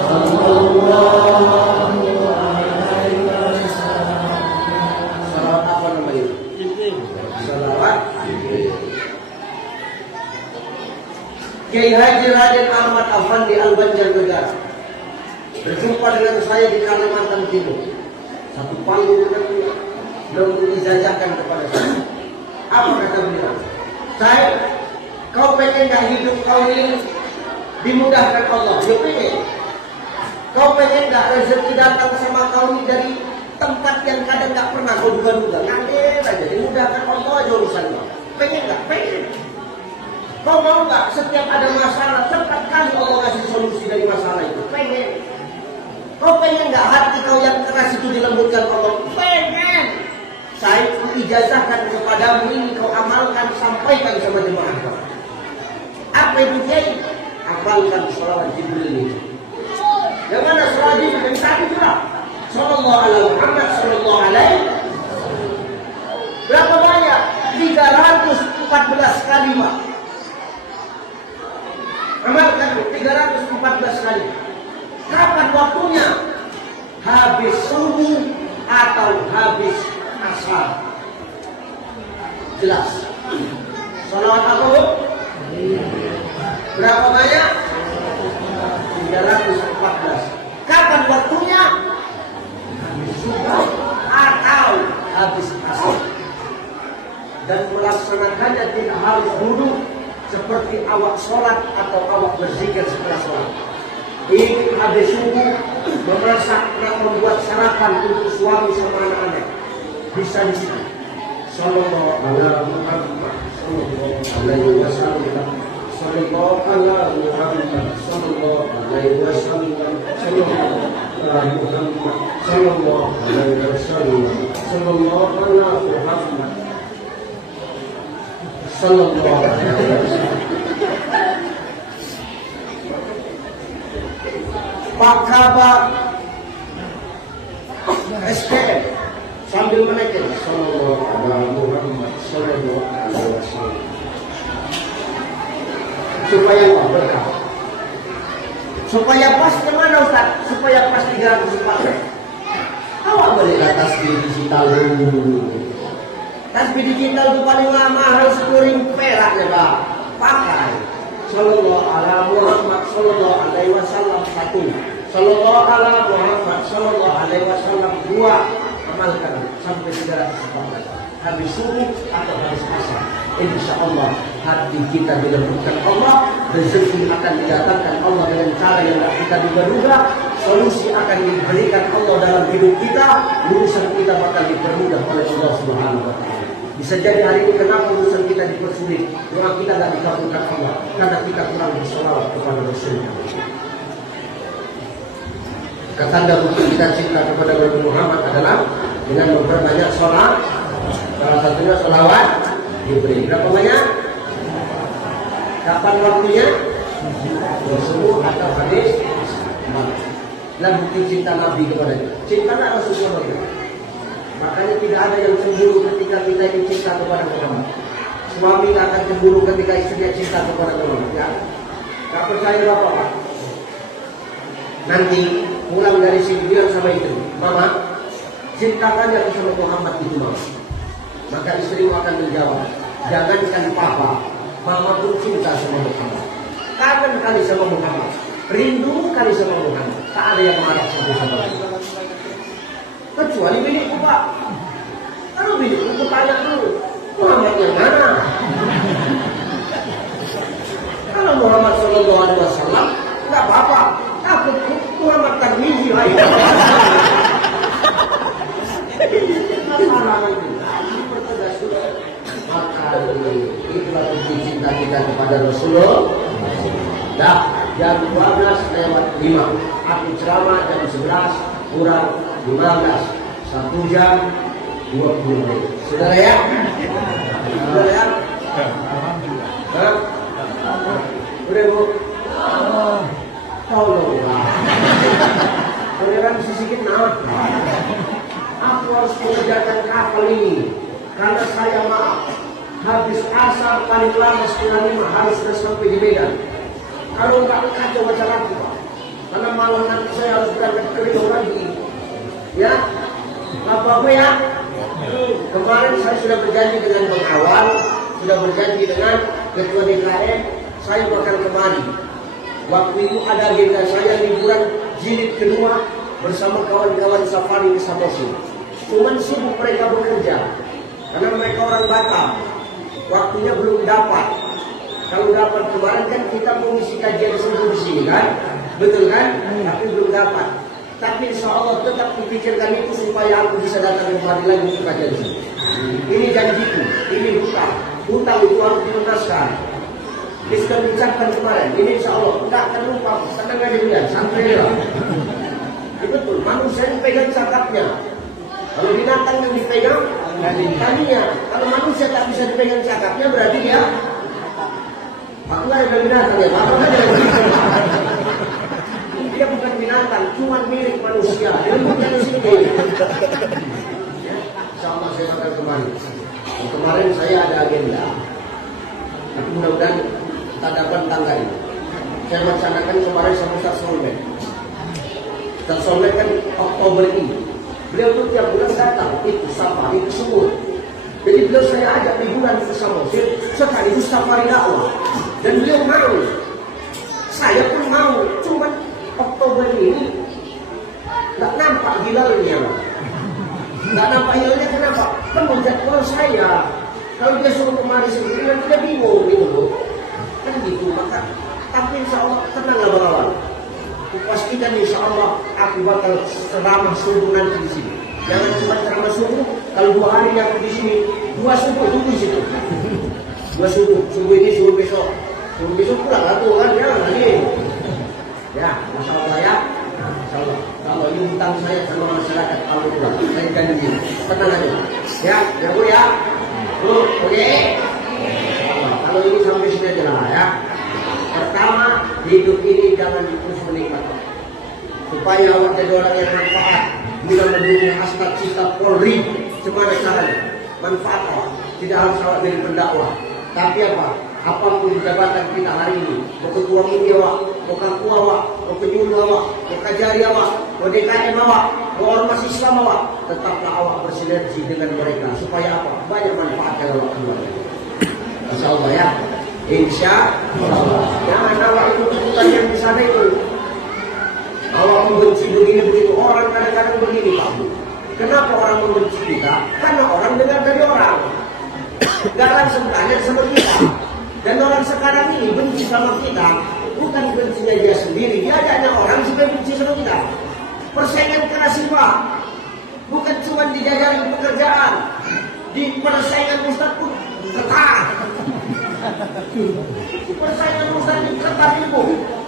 Sallallahu alaihi wasallam. Salawat apa namanya? Salawat. Kiai Haji Raden Ahmad Afandi Al-Banjarnegara berjumpa dengan saya di Kalimantan Timur. Satu panggung beliau mengijazakan kepada saya. Apa kata beliau? Saya, kau pengen gak hidup kau ini dimudahkan Allah? Dia pengen. Kau pengen gak rezeki datang sama kau ini dari tempat yang kadang gak pernah kau duga-duga? Ngalir aja, dimudahkan Allah aja urusannya. Pengen gak? Pengen. Kau mau gak setiap ada masalah cepat kali Allah kasih solusi dari masalah itu? Pengen. Kau pengen gak hati kau yang keras itu dilembutkan Allah? Pengen. Saya ijazahkan kepadamu ini kau amalkan, sampaikan sama jemaah kau. Apa itu Kiai? Amalkan sholawat Jibril itu. Yang mana sholawat Jibril? Yang tadi juga. Sallallahu alaihi Muhammad sallallahu alaihi. Berapa banyak? 314 kalimat. Amalkan 314 kali. Kapan waktunya? Habis subuh atau habis asar. Jelas. Salawat apa Bu? Berapa banyak? 314. Kapan waktunya? Habis subuh atau habis asar. Dan melaksanakannya tidak harus duduk seperti awak sholat atau awak berzikir setelah sholat. Ingin habis subuh memasak dan membuat sarapan untuk suami sama anak-anak. Bisa di sini. Sallallahu alaihi Muhammad sallallahu alaihi wasallam. Sallallahu alaihi Muhammad sallallahu alaihi wasallam. Sallallahu alaihi Muhammad sallallahu alaihi wasallam. Sallallahu alaihi Muhammad sallallahu alaihi wasallam. Pak Kabar SPM sambil menaikkan sallallahu alaihi Muhammad sallallahu alaihi wasallam supaya berkah, supaya pas kemana Ustaz? Supaya pas 304. Awak beli tasbih digital dulu. Tasbih digital itu paling mahal 10.000 perak ya Pak. Pakai sallallahu alaihi Muhammad sallallahu alaihi wasallam 1. Sallallahu alaihi Muhammad sallallahu alaihi wasallam 2. Amalkan sampai 314. Habis subuh atau habis asar. Insya Allah hati kita dilembutkan Allah, rezeki akan didatangkan Allah dengan cara yang tidak kita duga-duga, solusi akan diberikan Allah dalam hidup kita, urusan kita bakal dipermudah oleh Allah Subhanahu wa taala. Bisa jadi hari ini kenapa urusan kita dipersulit, doa kita tidak dikabulkan Allah karena kita kurang berselawat kepada Rasulnya. Tanda bukti kita cinta kepada Nabi Muhammad adalah dengan memperbanyak sholat. Salah satunya sholawat Jibril. Berapa banyak? Kapan waktunya? Rasul atau hadis. Dan bukti cinta Nabi kepada kita. Cinta Rasulullah. Makanya tidak ada yang cemburu ketika kita ini cinta kepada Muhammad. Suami tidak akan cemburu ketika istrinya cinta kepada Muhammad. Ya, tak percaya Bapak. Nanti pulang dari sini bilang sama istri, Mama, cintakan yang sama Muhammad itu Mama. Maka istrimu akan menjawab, jangankan Papa, Mama pun cinta sama Muhammad. Kangen kali sama Muhammad, rindu kali sama Muhammad. Tak ada yang marah satu sama lain. Kecuali milikku Pak. Kalau milikku tanya dulu, Muhammad yang mana? Kalau Muhammad Sallallahu Alaihi Wasallam nggak apa-apa. Aku Muhammad Tarmizi lah. Maka itulah bukti cinta kita kepada Rasulullah. Dah jam 12:05. Aku ceramah jam 11 kurang 15. 1 jam 20 menit. Saudara ya? Saudara ya? Hah? Udah Bu? Tolonglah. Saudara bisa sedikit maaf. Aku harus mengerjakan kapal ini karena saya maaf. Habis asar paling lama 4:30 harus sudah sampai di Medan. Kalau enggak kacau macam-macam Pak. Karena malam nanti saya harus berangkat ke Rio lagi. Ya, apa-apa ya. Kemarin saya sudah berjanji dengan Bang Awal, sudah berjanji dengan Ketua DKM, saya bakal kemari. Waktu itu ada agenda saya liburan jilid kedua bersama kawan-kawan safari ke Samosir. Cuman sibuk mereka bekerja karena mereka orang Batam. Waktunya belum dapat. Kalau dapat kemarin kan kita mau ngisi kajian subuh di sini kan, betul kan? Tapi belum dapat. Tapi insya Allah tetap dipikirkan itu supaya aku bisa datang kembali lagi untuk kajian sini. Ini janjiku, ini hutang. Hutang itu harus dituntaskan. Sudah diucapkan kemarin, ini insya Allah tidak akan lupa. Tenang aja dia, santai lah. Betul, manusia yang pegang cakapnya. Kalau binatang yang dipegang, tadinya. Kalau manusia tak bisa dipegang cakapnya, berarti dia Allah yang binatang ya, apa saja. Dia bukan binatang, cuma milik manusia. Dia bukan sini. Insya Allah saya akan kembali. Kemarin saya ada agenda. Tapi mudah-mudahan tak dapat tanggal ini. Saya rencanakan kemarin sama Ustaz Solmed. Ustaz Solmed kan Oktober ini. Beliau tuh tiap bulan datang, ikut safari ke Sumur. Jadi beliau saya ajak liburan ke Samosir, sekaligus safari dakwah. Dan beliau mau, saya pun mau. Cuma Oktober ini nggak nampak hilalnya. Nggak nampak hilalnya kenapa? Kan menjadwal saya. Kalau dia suruh kemari sendiri, nanti dia bingung gitu loh. Kan gitu, maka tapi insya Allah tenanglah Bang Awal. Pastikan insya Allah aku bakal ceramah subuh nanti di sini. Jangan cuma ceramah subuh. Kalau 2 hari aku di sini, 2 subuh tunggu di situ. 2 subuh, subuh ini subuh besok. Subuh besok pulang lah tuh kan, jangan lagi. Ya, masya Allah ya. Masya Allah. Kalau ini hutang saya sama masyarakat kalau pulang, saya janji. Tenang aja. Ya, ya Bu ya. Bu, oke. Kalau ini sampai sini aja lah ya. Pertama, hidup ini jangan terus menikmati. Supaya awak jadi orang yang manfaat. Bila mendukung hasrat cita Polri, gimana caranya? Manfaat awak. Tidak harus awak jadi pendakwah. Tapi apa? Apapun jabatan kita hari ini, mau ketua mudi awak, mau kaku awak, mau penyuluh awak, mau kajari awak, mau DKM awak, mau ormas Islam awak, tetaplah awak bersinergi dengan mereka. Supaya apa? Banyak manfaat yang awak keluar. Insya Allah ya. Insya Allah. Jangan awak itu bukan yang di sana itu. Awak membenci begini begitu. Orang kadang-kadang begini Pak. Kenapa orang membenci kita? Karena orang dengar dari orang. Gak langsung tanya sama kita. Dan orang sekarang ini benci sama kita. Bukan bencinya dia sendiri. Dia adanya orang supaya benci sama kita. Persaingan keras Pak. Bukan cuma di jajaran pekerjaan. Di persaingan Ustaz pun ketat. Persaingan Ustaz ini ketat itu.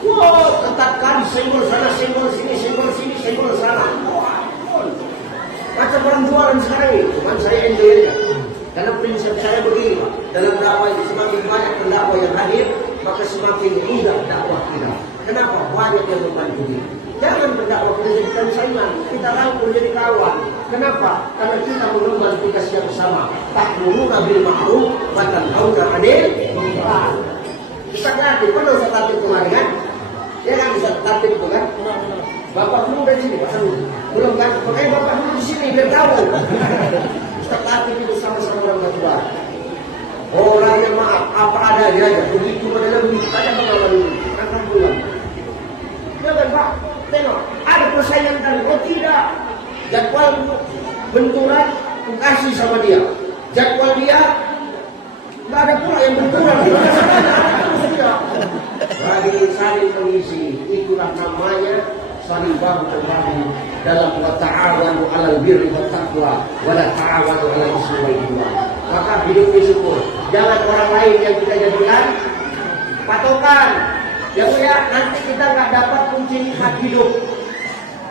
Wow, ketat kali. Senggol sana, senggol sini, senggol sini, senggol sana. Macam orang jualan sekarang ini. Cuman saya enjoy aja. Karena prinsip saya begini Pak. Dalam dakwah ini semakin banyak pendakwah yang hadir, maka semakin mudah dakwah kita. Kenapa? Banyak yang membantu kita. Jangan berdakwah kita jadikan saingan, kita rangkul jadi kawan. Kenapa? Karena kita mengemban tugas yang sama. Ta'muruna bil ma'ruf wa tanhauna 'anil munkar. Kita ngerti, pernah Ustaz Latif kemarin kan? Ya kan Ustaz Latif itu kan? Bapak dulu dari sini, Pak Sanu. Belum kan? Makanya Bapak dulu di sini, biar tahu. Ustaz Latif itu sama-sama orang tua. Orang yang maaf, apa adanya aja. Begitu pada lebih, ada pengalaman dulu. Akan pulang. Ya kan Pak? Tengok, ada persaingan tadi. Oh tidak. Jadwal benturan, kasih sama dia. Jadwal dia, nggak ada pula yang benturan. Bagi saling mengisi, itulah namanya saling bahu membahu dalam wa ta'awanu 'alal birri wat taqwa wa la ta'awanu 'alal ismi wal 'udwan. Maka hidup bersyukur. Jangan orang lain yang kita jadikan patokan. Ya Bu ya, nanti kita nggak dapat kunci nikmat hidup.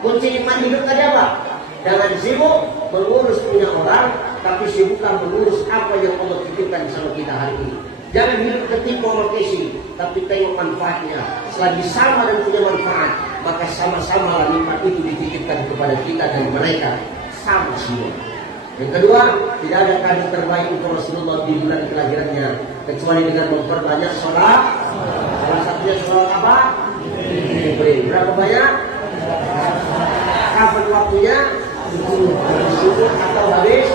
Kunci nikmat hidup tadi apa? Jangan sibuk mengurus punya orang, tapi sibukkan mengurus apa yang Allah titipkan sama kita hari ini. Jangan hidup ketimpa makesi, tapi tengok manfaatnya. Selagi sama dan punya manfaat, maka sama-sama nikmat itu dititipkan kepada kita dan mereka sama semua. Yang kedua, tidak ada kado terbaik untuk Rasulullah di bulan kelahirannya kecuali dengan memperbanyak sholat. Salah satunya sholat apa? Berapa banyak? Kapan waktunya? Subuh atau habis?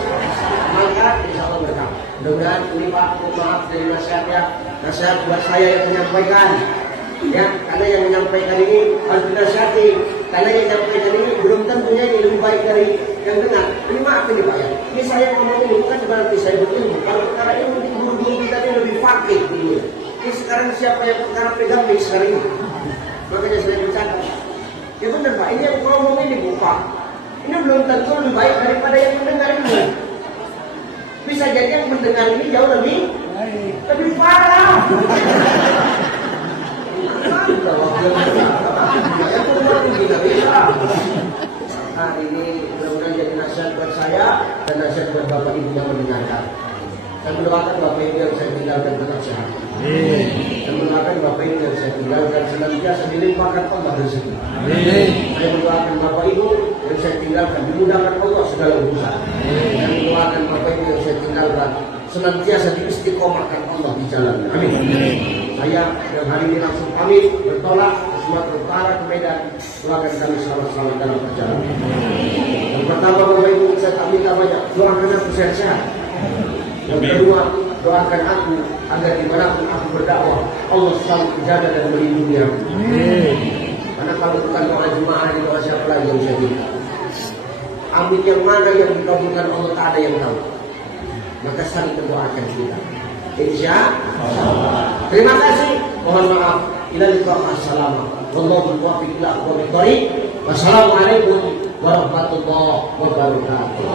Maka insya Allah berkah. Mudah-mudahan ini Pak, maaf dari nasihatnya, nasihat buat saya yang menyampaikan. Ya, karena yang menyampaikan ini harus dinasihati. Karena yang menyampaikan ini belum tentunya ini lebih baik dari yang dengar. Ini maaf ini Pak ya. Ini saya ngomong ini bukan berarti saya berilmu. Kalau perkara ini mungkin guru-guru kita ini lebih fakih dulu. Ini sekarang siapa yang perkara pegang nih sekarang ini? Makanya saya bercanda. Ya benar Pak, ini yang ngomong ini bukan. Ini belum tentu lebih baik daripada yang mendengar ini. Bisa jadi yang mendengar ini jauh lebih parah. Hari ini mudah-mudahan jadi nasihat buat saya dan nasihat buat Bapak Ibu yang mendengarkan. Saya mendoakan Bapak Ibu yang saya tinggalkan tetap sehat. Saya mendoakan Bapak Ibu yang saya tinggalkan senantiasa dilimpahkan Allah rezeki. Saya mendoakan Bapak Ibu yang saya tinggalkan dimudahkan Allah segala urusan. Saya mendoakan Bapak Ibu yang saya tinggalkan senantiasa diistiqomahkan Allah di jalan. Amin. Saya yang hari ini langsung pamit bertolak ke Sumatera Utara ke Medan. Doakan kami selamat-selamat dalam perjalanan. Yang pertama Bapak Ibu saya tak minta banyak, doakan aku sehat-sehat. Yang kedua, doakan aku agar dimanapun aku berdakwah Allah selalu menjaga dan melindungi aku. Karena kalau bukan doa jemaah ini doa siapa lagi yang saya minta? Amin yang mana yang dikabulkan Allah tak ada yang tahu. Maka saling mendoakan kita. Insya Allah. Terima kasih. Mohon maaf. Ila liqa assalamu. Wallahu muwaffiq ila aqwamit thariq. Wassalamualaikum warahmatullahi wabarakatuh.